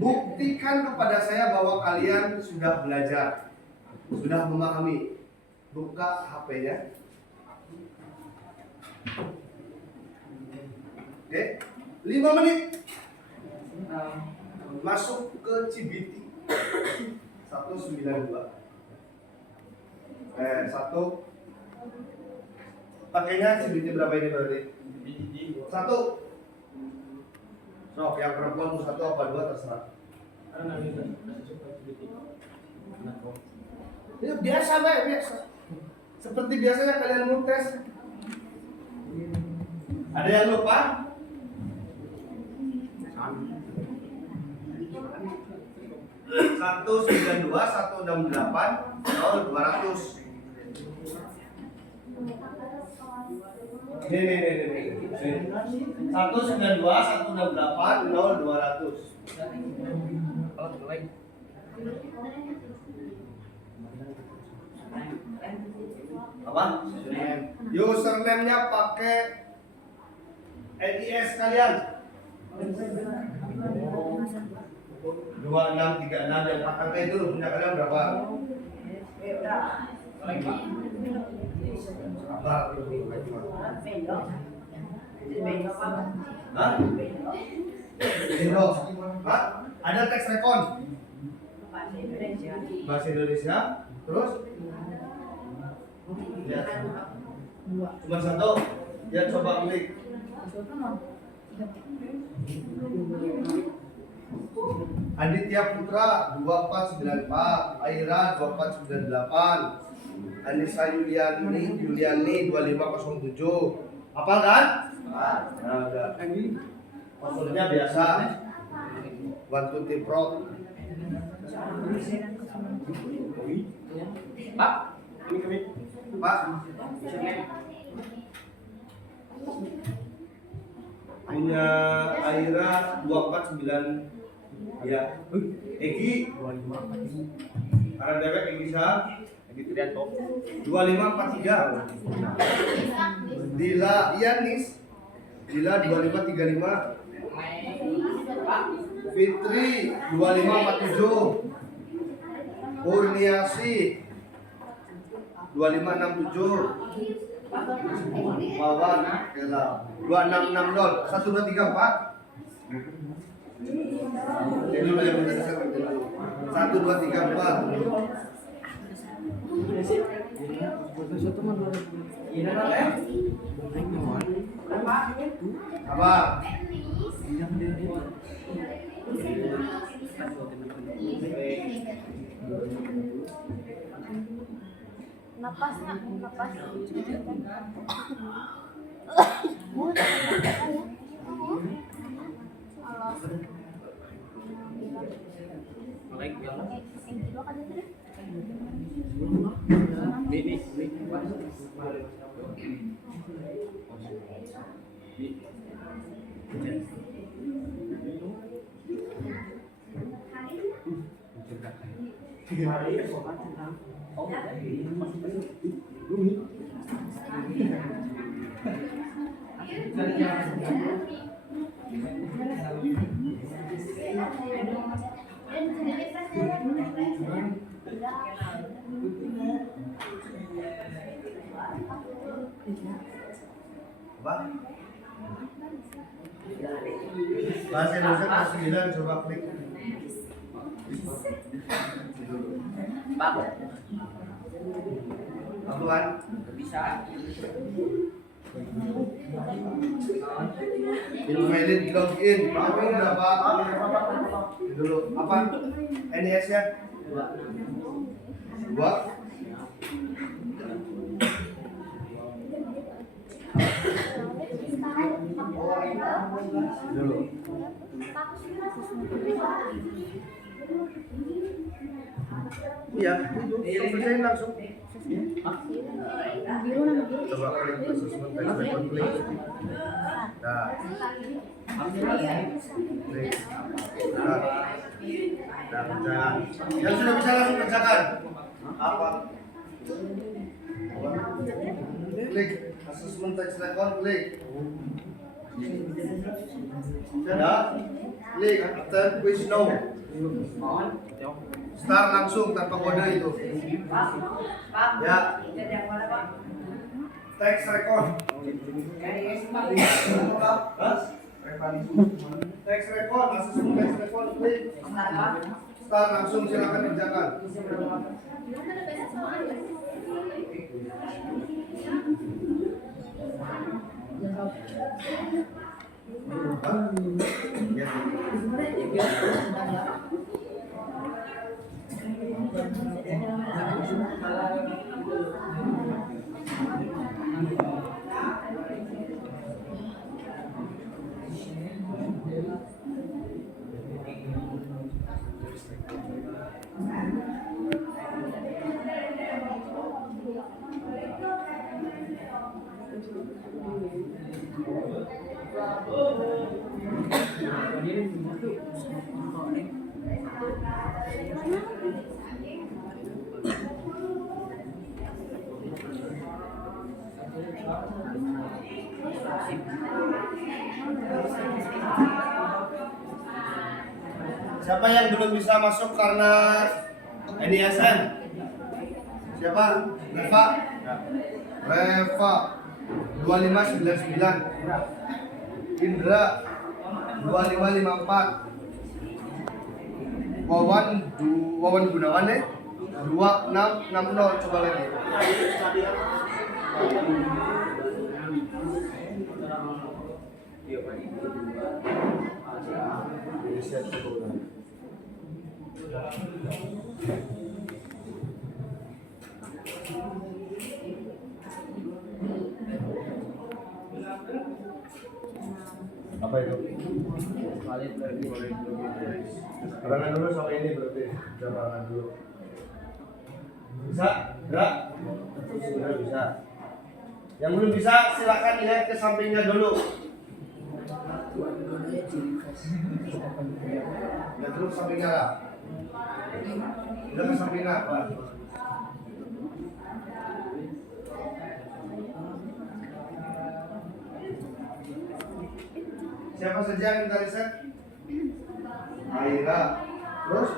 Buktikan kepada saya bahwa kalian sudah belajar, sudah memahami. Buka HP-nya. Oke, 5 menit. Masuk ke Cibiti 192. Satu. Pakainya Cibiti berapa ini berarti? Satu. Sok, yang perempuan satu apa dua terserah. Ya, biasa Mbak, biasa. Seperti biasanya kalian mau tes. Ada yang lupa? Satu 92 168 0200. Nih. 192 168 0200. Apa? Username-nya pakai NIS kalian. 2636 yang 4 angka itu punya kalian berapa? Apa? Hah? Indo. Hah? Ada teks rekon? Bahasa Indonesia. Terus? Lihat. Cuma satu. Ya coba klik. Aditya Putra 2494, Aira 2498, Anissa Yuliani 2507. Hafal kan? Nah, udah. Passwordnya biasa. Bantu Tipro. Pak, ini kami. Pak. Punya Aira 249. Ya. Egi 25. Karena dewek Egi Syah. Egi Trianto 2543. Dila Yanis. Dila 2535. Fitri 2547. Kurniasi 2567. Wawan Kela 2660 1234. Ini dulu yang berdasar 1234. Apa? Napasnya, napas. Apa? Bahasa Indonesia kelas 9 coba klik. Pak, Apa kan? bisa. Invalid login. Apa udah Pak? Dulu apa? NIS nya? 2. Dulu. Iya, itu selesai langsung. Coba klik assessment text record klik. Nah. Klik. Nah. Nah, kerjakan. Yang sudah bisa langsung kerjakan. Apa? Klik assessment text record klik. Sudah? Klik attend quiz no. Start langsung tanpa kode itu. Ya. Text record. Text record, assessment text record klik. Start langsung, silakan kerjakan. Siapa yang belum bisa masuk karena NISN? Siapa? Reva? Reva 2599. Indra 2554. Wawan Gunawan 2660. Coba lagi. Apa itu? Barangan dulu sama ini berarti. Barangan dulu. Bisa? Enggak? Sudah bisa. Yang belum bisa silakan lihat ke sampingnya dulu. Ya terus sampingnya lah. Udah ke sampingnya apa? Siapa saja yang minta riset? Aira. Terus?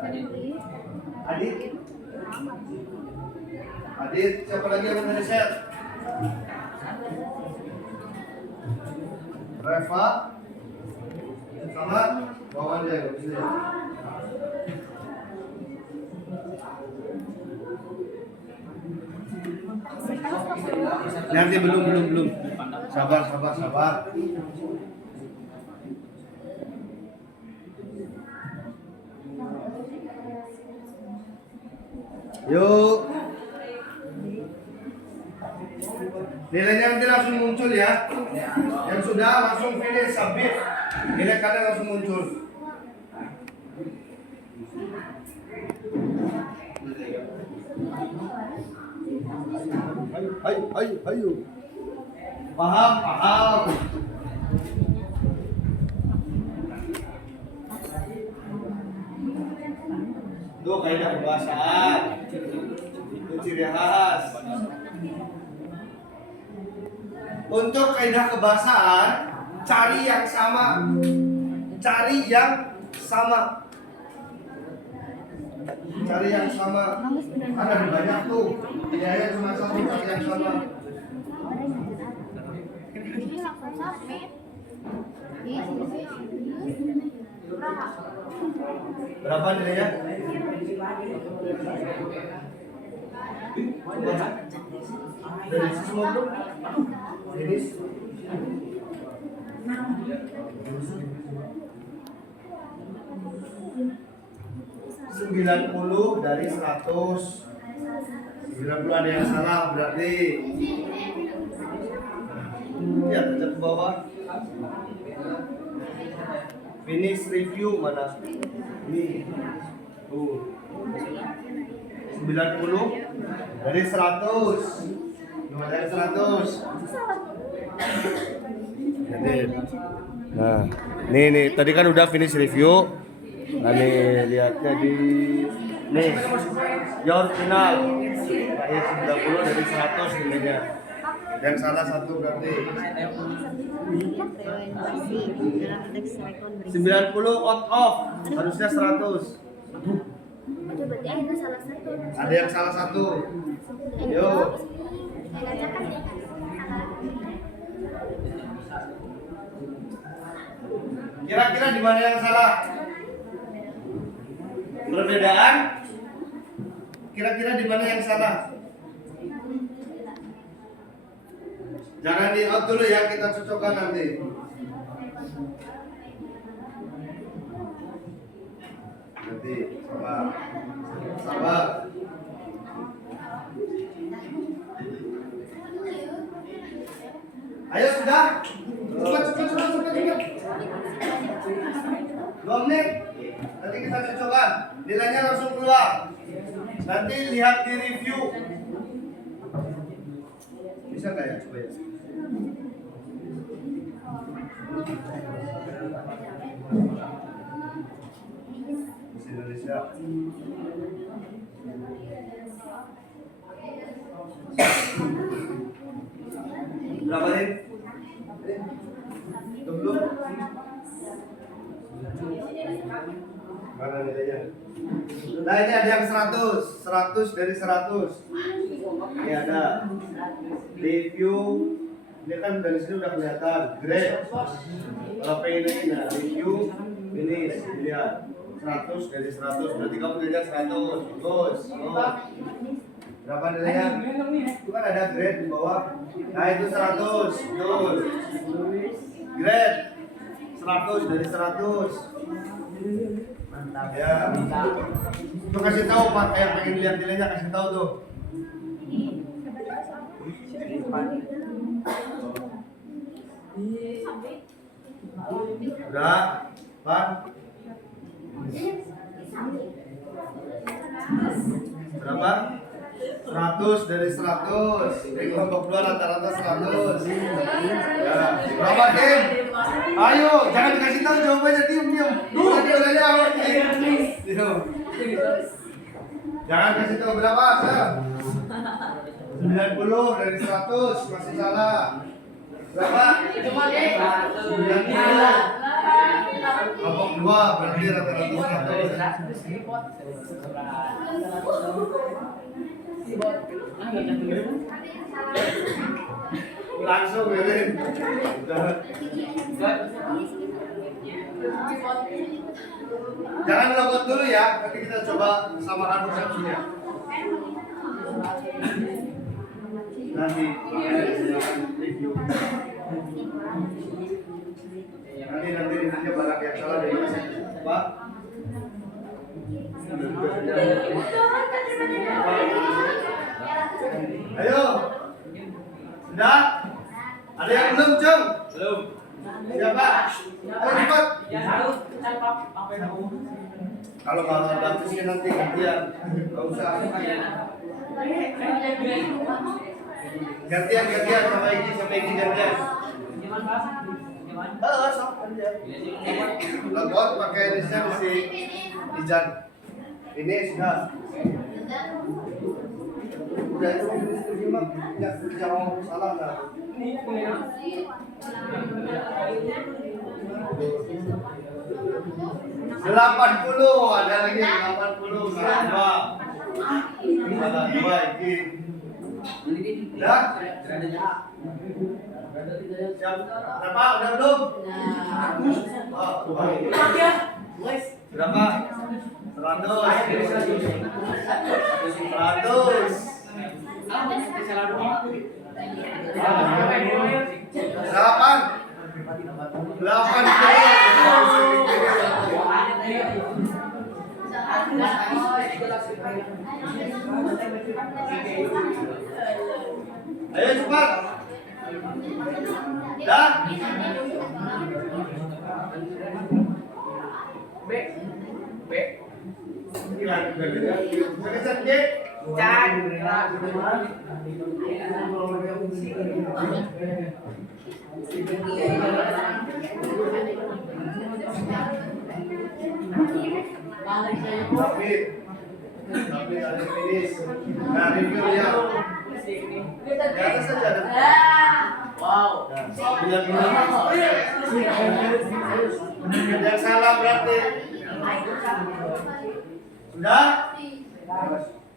Adit. Adit, siapa lagi yang minta riset? Reva. Sama Wawan ya, nggak bisa ya. Nanti belum. Sabar. Yuk. Nilainya nanti langsung muncul ya. Yang sudah langsung finish submit. Nilai kalian langsung muncul. Ayo. Paham. Itu kaidah pembahasan. ciri khas. Untuk kaidah kebahasaan, cari yang sama. Cari yang sama. Cari yang sama. Ada banyak tuh. Biaya cuma satu, cari yang sama. Ini langsung submit. Berapa nilainya? Dari semua tuh. Ini 90 dari 100. 90 ada yang salah berarti. Ya, baca ke bawah. Finish review mana? Ini. Tuh. 90 dari 100. Dari 100. Nah, nih tadi kan udah finish review. Nah nih lihatnya di nih your final kayak 90 dari 100 nilainya. Yang salah satu berarti 90 out of harusnya 100. Itu berarti ada salah satu. Ada yang salah satu. Yuk. Bacakan ya. Kira-kira di mana yang salah? Perbedaan? Kira-kira di mana yang salah? Jangan di out dulu ya, kita cocokkan nanti. Nanti sabar. Ayo sudah. Cepat. 2 menit. Nanti kita cocokkan. Nilainya langsung keluar. Nanti lihat di review. Bisa nggak ya? Coba ya. Bahasa Indonesia. Berapa nih? Belum. Mana nilainya? Nah ini ada yang 100 dari 100. Ini ada review. Ini kan dari sini udah kelihatan grade. Kalau pengen ini nah, review ini lihat 100 dari 100. Berarti kamu nilainya 100. Bagus. Berapa nilainya? Itu kan ada grade di bawah. Nah itu 100. Betul. Grade 100 dari 100. Mantap ya. Itu kasih tahu Pak, kayak pengen lihat nilainya kasih tahu tuh. Udah, Pak. Berapa? 100 dari 100. Dari kelompok 2 rata-rata 100. Ya, berapa Kim? Ayo, jangan dikasih tahu jawabannya, diam. Nanti nilainya awal diam. Jangan kasih tahu berapa, Sir. 90 dari 100 masih salah. Berapa? 90. Kelompok 2 berarti rata-rata 100. Langsung Melin. Jangan logot dulu ya, nanti kita coba samakan persepsinya. Nanti review. Nanti review barang yang salah dari Pak. Ayo. Sudah? Ada yang belum, Cung? Belum. Siapa? Ayo cepat. Kalau batasnya nanti gantian. Enggak usah. Gantian sama Iki gantian. Sok aja. Logot pakai listnya mesti Ijan. Ini sudah. Udah itu mah nggak jawab salah nggak? 80 ada lagi 80 salah dua ini. Dah? Siap? Berapa? Udah belum? Berapa? 100. Ayo cepat. Dah. Kesan J. Tapi ada finish. Nah, review ya. Di atas saja ada. Wow. Yang salah berarti. Sudah?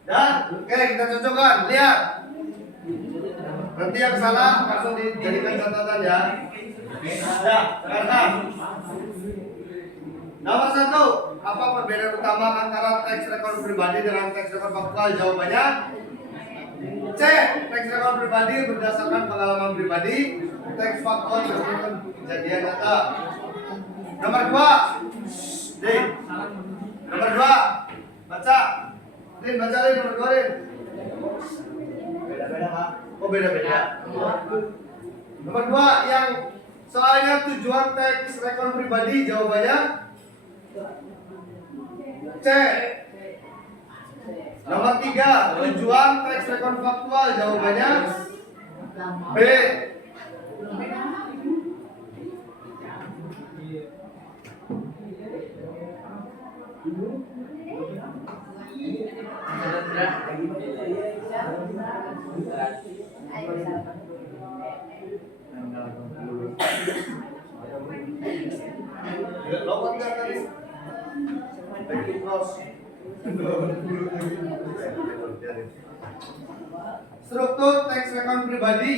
Sudah? Oke, kita cocokkan. Lihat. Berarti yang salah langsung dijadikan catatan ya. Ya, sekarang. Nomor 1, apa perbedaan utama antara teks rekor pribadi dengan teks rekor faktual? Jawabannya C. Teks rekor pribadi berdasarkan pengalaman pribadi, teks faktual berdasarkan kejadian nyata. Nomor 2, D. Nomor 2, baca. Rin, baca Rin, nomor 2 Rin. Beda-beda Pak. Oh beda-beda. Nomor 2, yang soalnya tujuan teks rekor pribadi, jawabannya C. Nomor 3, tujuan teks rekor faktual, jawabannya B. Lompat nggak tadi? Bagi cross. Struktur teks rekon pribadi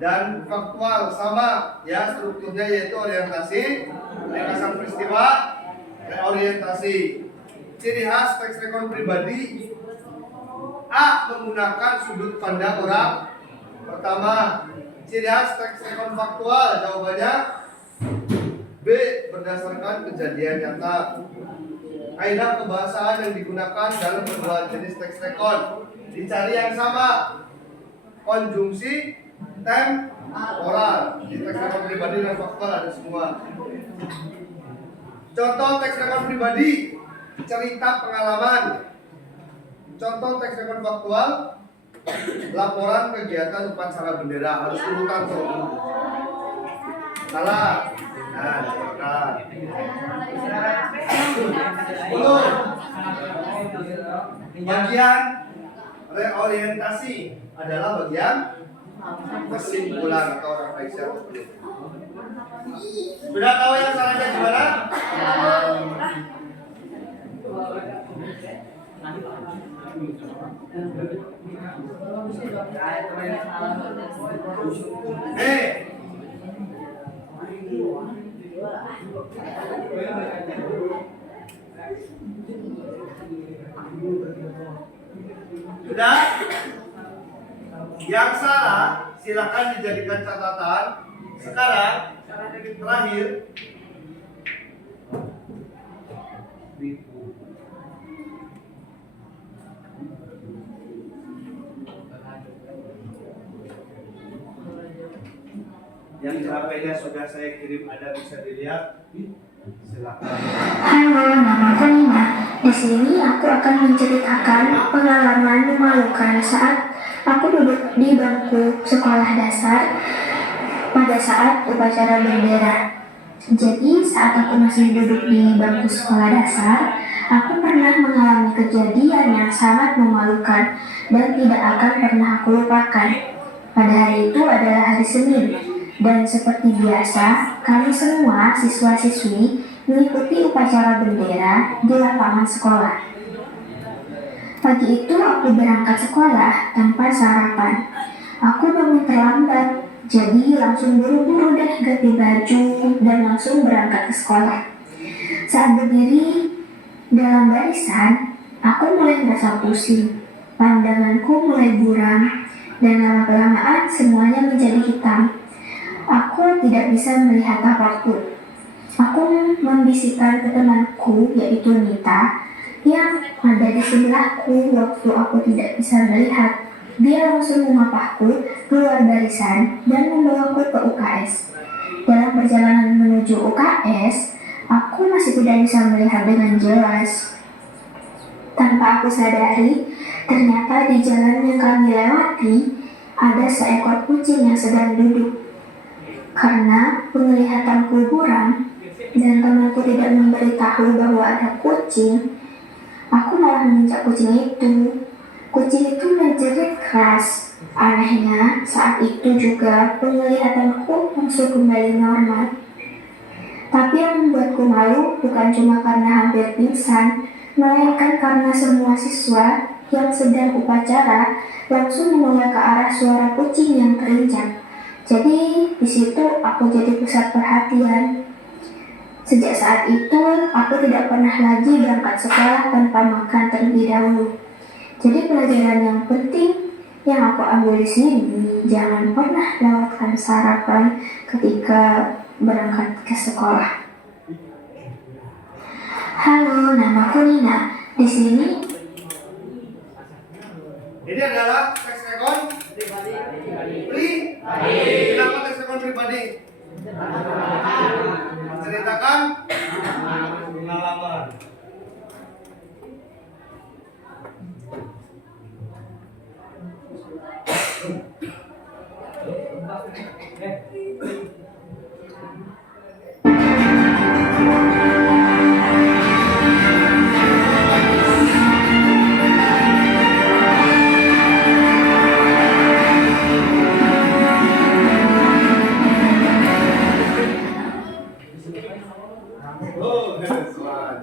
dan faktual sama ya, strukturnya yaitu orientasi, ringkasan peristiwa, dan orientasi. Ciri khas teks rekon pribadi: A. Menggunakan sudut pandang orang pertama. Ciri khas teks rekon faktual, jawabannya B. Berdasarkan kejadian nyata. Kaidah kebahasaan yang digunakan dalam kedua jenis teks rekon dicari yang sama. Konjungsi, temporal. Di teks rekon pribadi dan faktual ada semua. Contoh teks rekon pribadi: cerita pengalaman. Contoh teks rekon faktual: laporan kegiatan upacara bendera. Harus urutan tuh. Salah. Nah, coba. 10. Bagian reorientasi adalah bagian kesimpulan atau refleksi. Sudah tahu yang salahnya gimana? Sudah? Yang salah silakan dijadikan catatan. Sekarang terakhir, yang HP-nya sudah saya kirim, ada bisa dilihat. Silakan. Halo, namaku Nina. Di sini aku akan menceritakan pengalaman memalukan saat aku duduk di bangku sekolah dasar pada saat upacara bendera. Jadi saat aku masih duduk di bangku sekolah dasar, Aku pernah mengalami kejadian yang sangat memalukan dan tidak akan pernah aku lupakan. Pada hari itu adalah hari Senin, dan seperti biasa, kami semua siswa-siswi mengikuti upacara bendera di lapangan sekolah. Pagi itu aku berangkat sekolah tanpa sarapan. Aku bangun terlambat, jadi langsung buru-buru deh ganti baju dan langsung berangkat ke sekolah. Saat berdiri dalam barisan, aku mulai merasa pusing. Pandanganku mulai buram dan lama-kelamaan semuanya menjadi hitam. Aku tidak bisa melihat apapun. Aku membisikkan ke temanku, yaitu Nita, yang ada di sebelahku waktu aku tidak bisa melihat. Dia langsung memapahku keluar barisan dan membawaku ke UKS. Dalam perjalanan menuju UKS, aku masih tidak bisa melihat dengan jelas. Tanpa aku sadari, ternyata di jalan yang kami lewati ada seekor kucing yang sedang duduk. Karena penglihatanku buram dan temanku tidak memberitahu bahwa ada kucing, aku malah menginjak kucing itu. Kucing itu menjerit keras. Anehnya, saat itu juga penglihatanku langsung kembali normal. Tapi yang membuatku malu bukan cuma karena hampir pingsan, melainkan karena semua siswa yang sedang upacara langsung menoleh ke arah suara kucing yang terinjak. Jadi di situ aku jadi pusat perhatian. Sejak saat itu, aku tidak pernah lagi berangkat sekolah tanpa makan terlebih dahulu. Jadi pelajaran yang penting yang aku ambil di sini, jangan pernah lewatkan sarapan ketika berangkat ke sekolah. Halo, namaku Nina. Di sini Ini adalah teks rekon pribadi. Kenapa teks rekon pribadi? Menceritakan pengalaman. Oh, suara.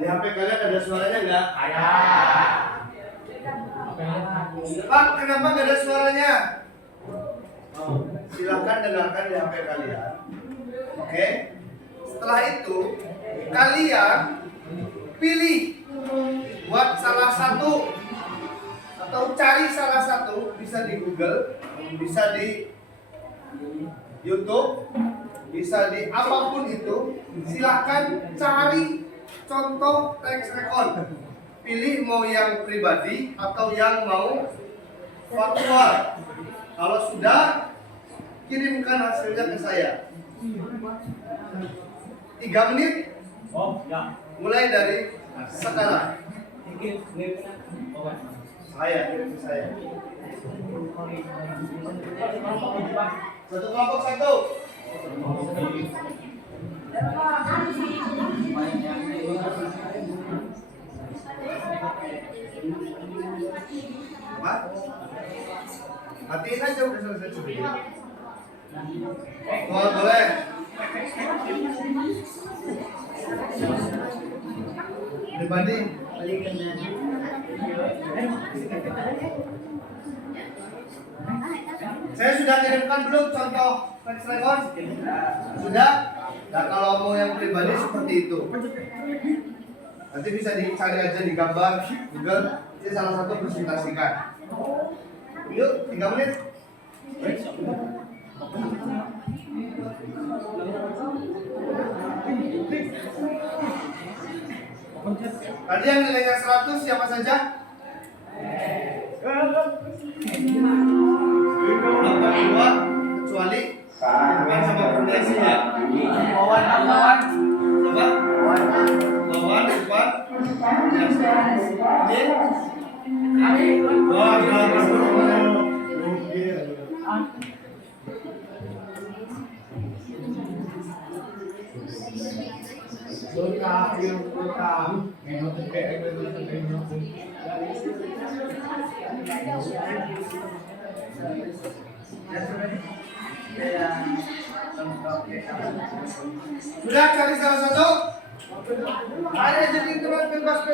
Di HP kalian ada suaranya nggak? Ada. Pak, kenapa nggak ada suaranya? Silakan dengarkan di HP kalian. Oke. Setelah itu, kalian pilih buat salah satu atau cari salah satu, bisa di Google, bisa di YouTube, bisa di apapun itu. Silakan cari contoh teks rekon. Pilih mau yang pribadi atau yang mau faktual. Kalau sudah, kirimkan hasilnya ke saya. 3 menit. Mulai dari sekarang. Saya. Satu kelompok satu. Apa? Matiin aja, udah selesai sebelumnya. Boleh. Pribadi. Saya sudah kirimkan belum contoh teks rekon? Sudah? Nah, kalau mau yang pribadi seperti itu, nanti bisa dicari aja di gambar Google. Ini salah satu presentasikan. Yuk, 3 menit. Tadi yang nilainya 100 siapa saja? 82 kecuali Irfan sama Kurniasi ya. Wawan sama Wawan, Irfan, Kurniasi. Wah, Sudah cari salah satu. Ada jadi teman bebas.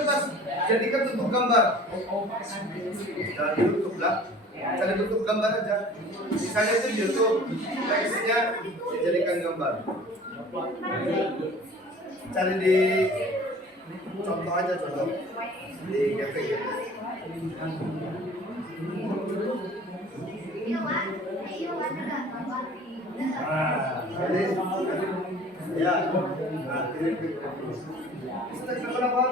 Jadikan bentuk gambar. Jangan di YouTube lah. Cari bentuk gambar aja. Misalnya itu di YouTube, teksnya dijadikan gambar. Cari di contoh aja contoh di cafe. Jadi ya, kenapa?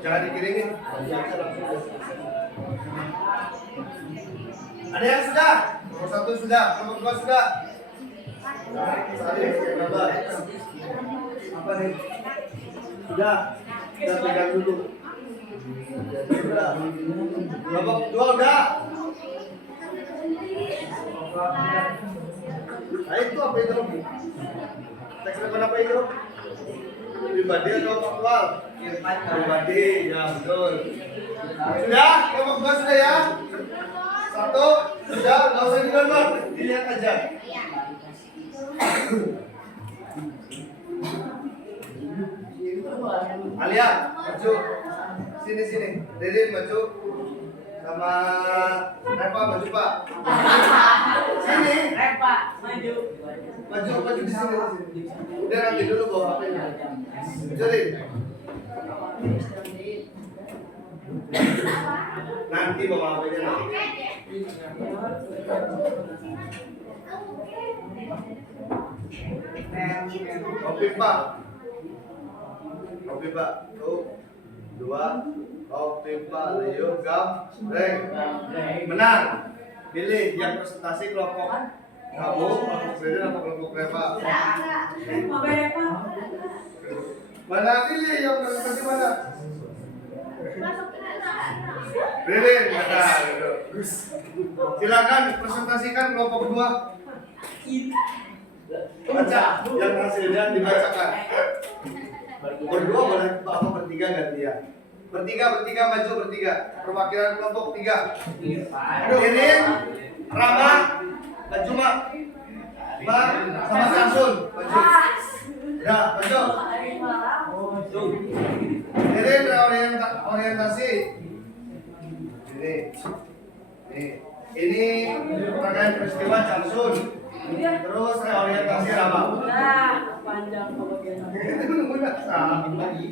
Jangan dikiringin. Ada yang sudah? Nomor 1 sudah, nomor 2 sudah. Apa nih? Sudah pegang dulu. Sudah. Nomor 2 udah. Nah itu apa itu? Teks rekon apa itu? Pribadi atau faktual? Pribadi, ya betul. Sudah? Nomor 2 sudah ya? 1 sudah, nggak usah di-download, dilihat aja. Alia, maju. Sini. Dedin maju. Sama Reva maju, Pak. Sini. Reva, maju. Maju di sini. Udah nanti dulu bawa HP-nya. Jadi. Nanti bawa HP-nya nanti. Kopi Pak. Tuh. 2. Kopi Pak. Leo gambreng. Menang. Pilih yang presentasi kelompok kamu, kelompok Brenda atau kelompok Reva? Mana pilih yang presentasi mana? Pilih, mana? Silakan presentasikan kelompok 2. Baca yang hasilnya dibacakan. Berdua boleh apa bertiga gantian. Bertiga maju bertiga. Perwakilan kelompok 3. Ini Rama maju Mak. Mak sama Samsul maju. Ya maju. Ini orientasi. Ini terkait peristiwa Samsul. Terus reorientasi Rama. Panjang pembagian. Itu nungguin sama. Maju.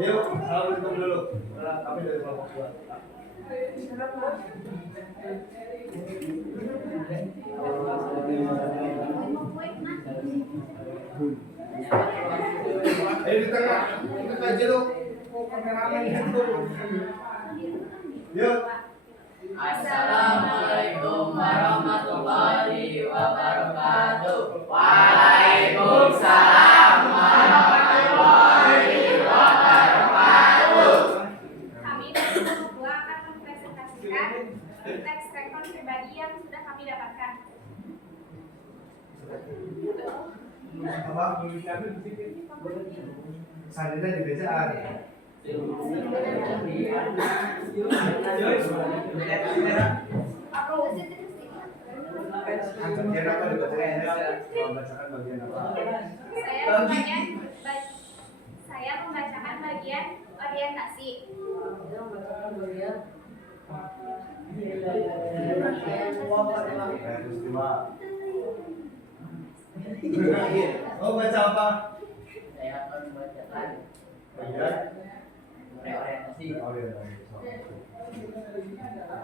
Yuk, salam berhitung dulu. Kami dari kelompok 2. Ayo di tengah, ikut aja lu. Kameramen itu. Yuk. Assalamualaikum warahmatullahi wabarakatuh. Waalaikumsalam warahmatullahi wabarakatuh. Kami dari kelompok 2 akan mempresentasikan teks rekon pribadi yang sudah kami dapatkan. Apa? Salirnya di bejaan. Bagian apa dibacakan? Bagian apa? Saya membacakan bagian orientasi. Oh baca apa? Saya akan membacakan Bagian reorientasi.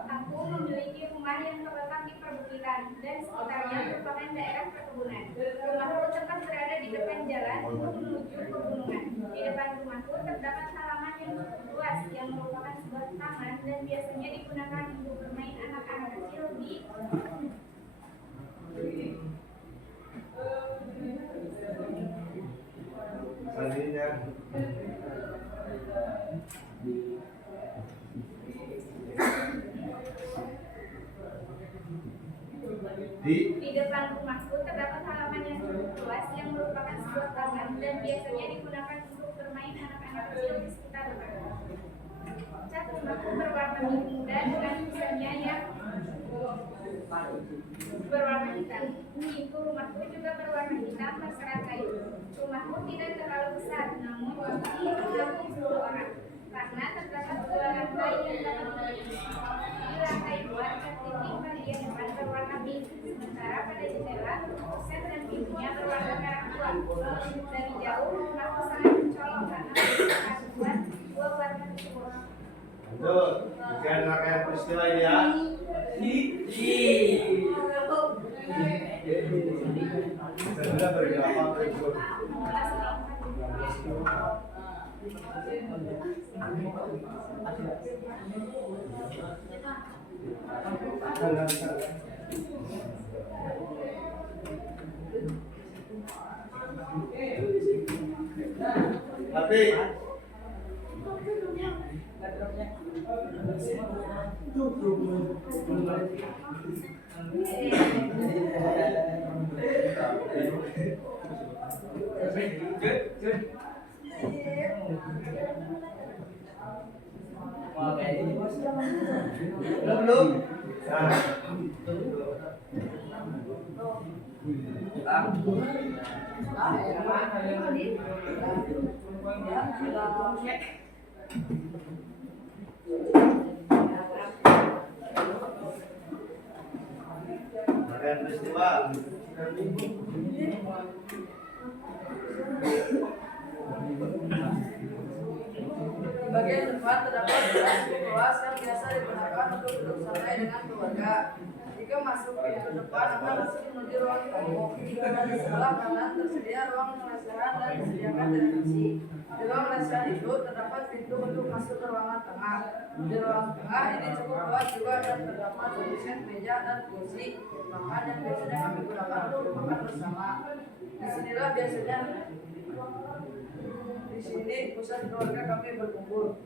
Aku memiliki rumah yang terletak di perbukitan dan sekitarnya merupakan daerah perkebunan. Rumahku tepat berada di depan jalan untuk menuju pegunungan. Di depan rumahku terdapat halaman yang cukup luas yang merupakan sebuah taman dan biasanya digunakan untuk bermain anak-anak kecil di depan rumahku terdapat halaman yang cukup luas yang merupakan sebuah taman dan biasanya digunakan untuk bermain anak-anak kecil di sekitar rumah. Cat rumahku berwarna biru muda dengan desainnya yang berwarna hitam. Pintu rumahku juga berwarna hitam masakan kayu. Rumahku tidak terlalu besar, namun dihuni 10 orang. Karena terdapat 2 lantai yang dapat menampung. Di lantai 2 cat dinding bagian depan berwarna pink, sementara pada jendela, set dan pintunya berwarna merah tua. Dari jauh rumahku sangat mencolok karena memiliki dua warna tersebut. Lanjut, bagian rangkaian peristiwa ini ya. Saya beri apa berikut. Tapi belum. Rangkaian peristiwa. Di bagian depan terdapat gelas kelas yang biasa digunakan untuk duduk santai dengan keluarga. Jika masuk pintu depan akan langsung menuju ruang tamu. Dan di sebelah kanan tersedia ruang lesehan dan disediakan televisi. Di ruang lesehan itu terdapat pintu untuk masuk ke ruangan tengah. Di ruang tengah ini cukup luas juga dan terdapat desain meja dan kursi makan yang biasanya kami gunakan untuk makan bersama. Disinilah biasanya di sini pusat keluarga kami berkumpul.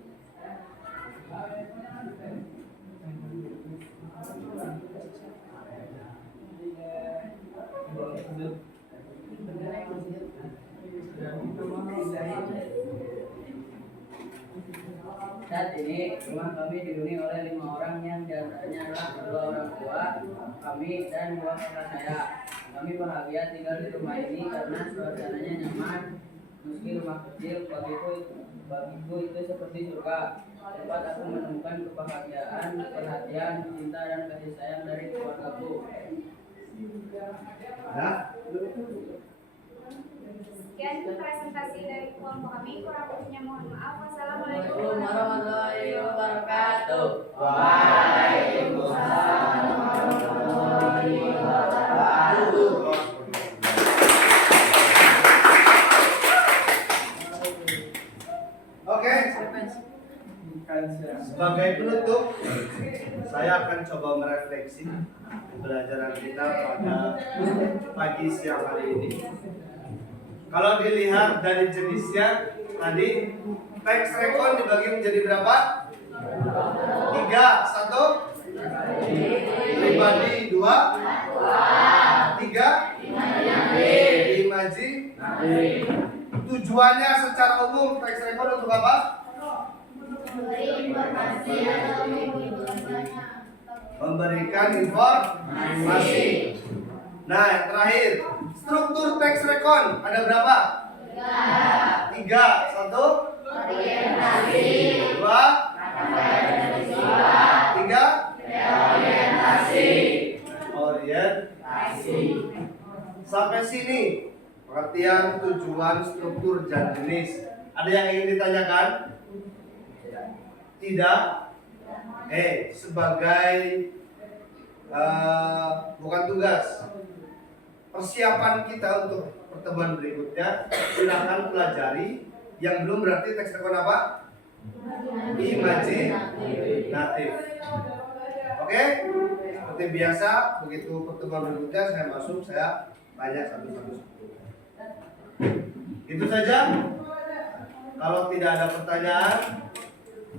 Saat ini rumah kami dihuni oleh 5 orang yang diantaranya adalah kedua orang tua kami dan 2 kakak saya. Kami bahagia tinggal di rumah ini karena suasananya nyaman. Meski rumah kecil, bagiku itu seperti surga. Tempat aku menemukan kebahagiaan, perhatian, cinta dan kasih sayang dari keluargaku. Sekian presentasi dari kelompok kami. Kurang lebihnya mohon maaf. Wassalamualaikum warahmatullahi wabarakatuh. Waalaikumsalam warahmatullahi wabarakatuh. Oke. Sebagai penutup, saya akan coba merefleksi pembelajaran kita pada pagi siang hari ini. Kalau dilihat dari jenisnya, tadi teks rekon dibagi menjadi berapa? 3, 1 pribadi, 2 3 imaji. Tujuannya secara umum teks rekon untuk apa? Memberikan informasi. Nah, yang terakhir, struktur teks rekon ada berapa? 3. 1 orientasi, 2 3 orientasi. Sampai sini pengertian, tujuan, struktur, dan jenis. Ada yang ingin ditanyakan? Tidak? Sebagai bukan tugas, persiapan kita untuk pertemuan berikutnya, silakan pelajari. Yang belum berarti teks rekon apa? Imajinatif. Oke? Seperti biasa, begitu pertemuan berikutnya saya masuk, saya tanya satu-satu. Itu saja. Kalau tidak ada pertanyaan,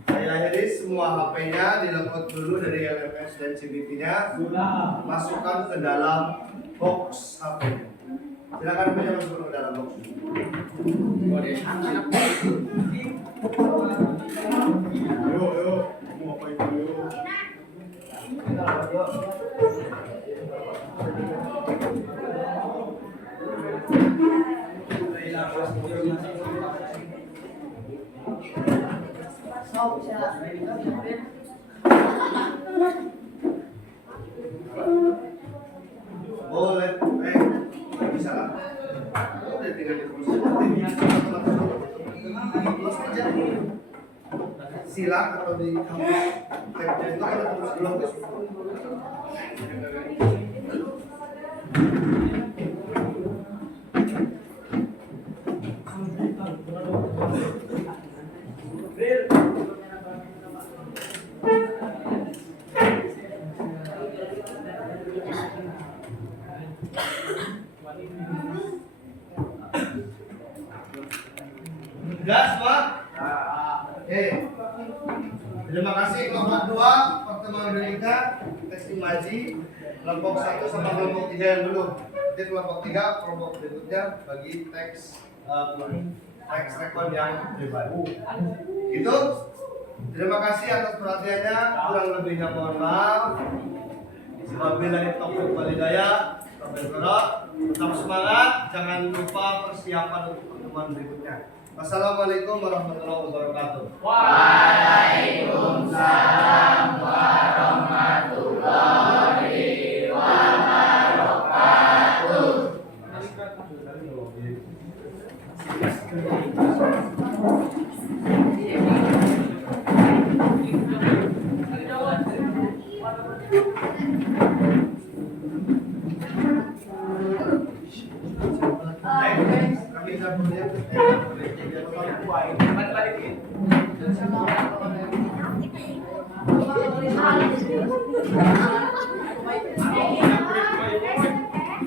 Saya akhiri semua HP-nya dilengkot dulu dari LMS dan CBP-nya. Masukkan ke dalam box HP-nya. Silakan punya masuk ke dalam box. Yuk, mau apa itu yuk? Boleh, bisa lah. Udah tinggal ditulis. Terus aja. Silang atau di kampus tabnya itu ada tulis belum guys? Gas, Pak. Oke. Terima kasih kelompok 2 pertemuan berikutnya tes imaji kelompok 1 sama kelompok 3 yang belum. Jadi kelompok 3 kelompok berikutnya bagi teks rekon yang pribadi. Itu. Terima kasih atas perhatiannya. Kurang lebihnya mohon maaf. Wabillahi taufiq wal hidayah. Tetap semangat. Jangan lupa persiapan untuk pertemuan berikutnya. Wassalamualaikum warahmatullahi wabarakatuh. Waalaikumsalam warahmatullahi wabarakatuh.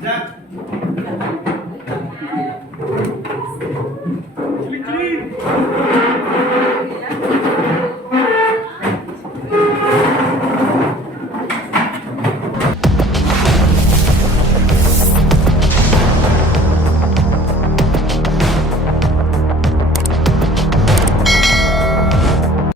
Jack.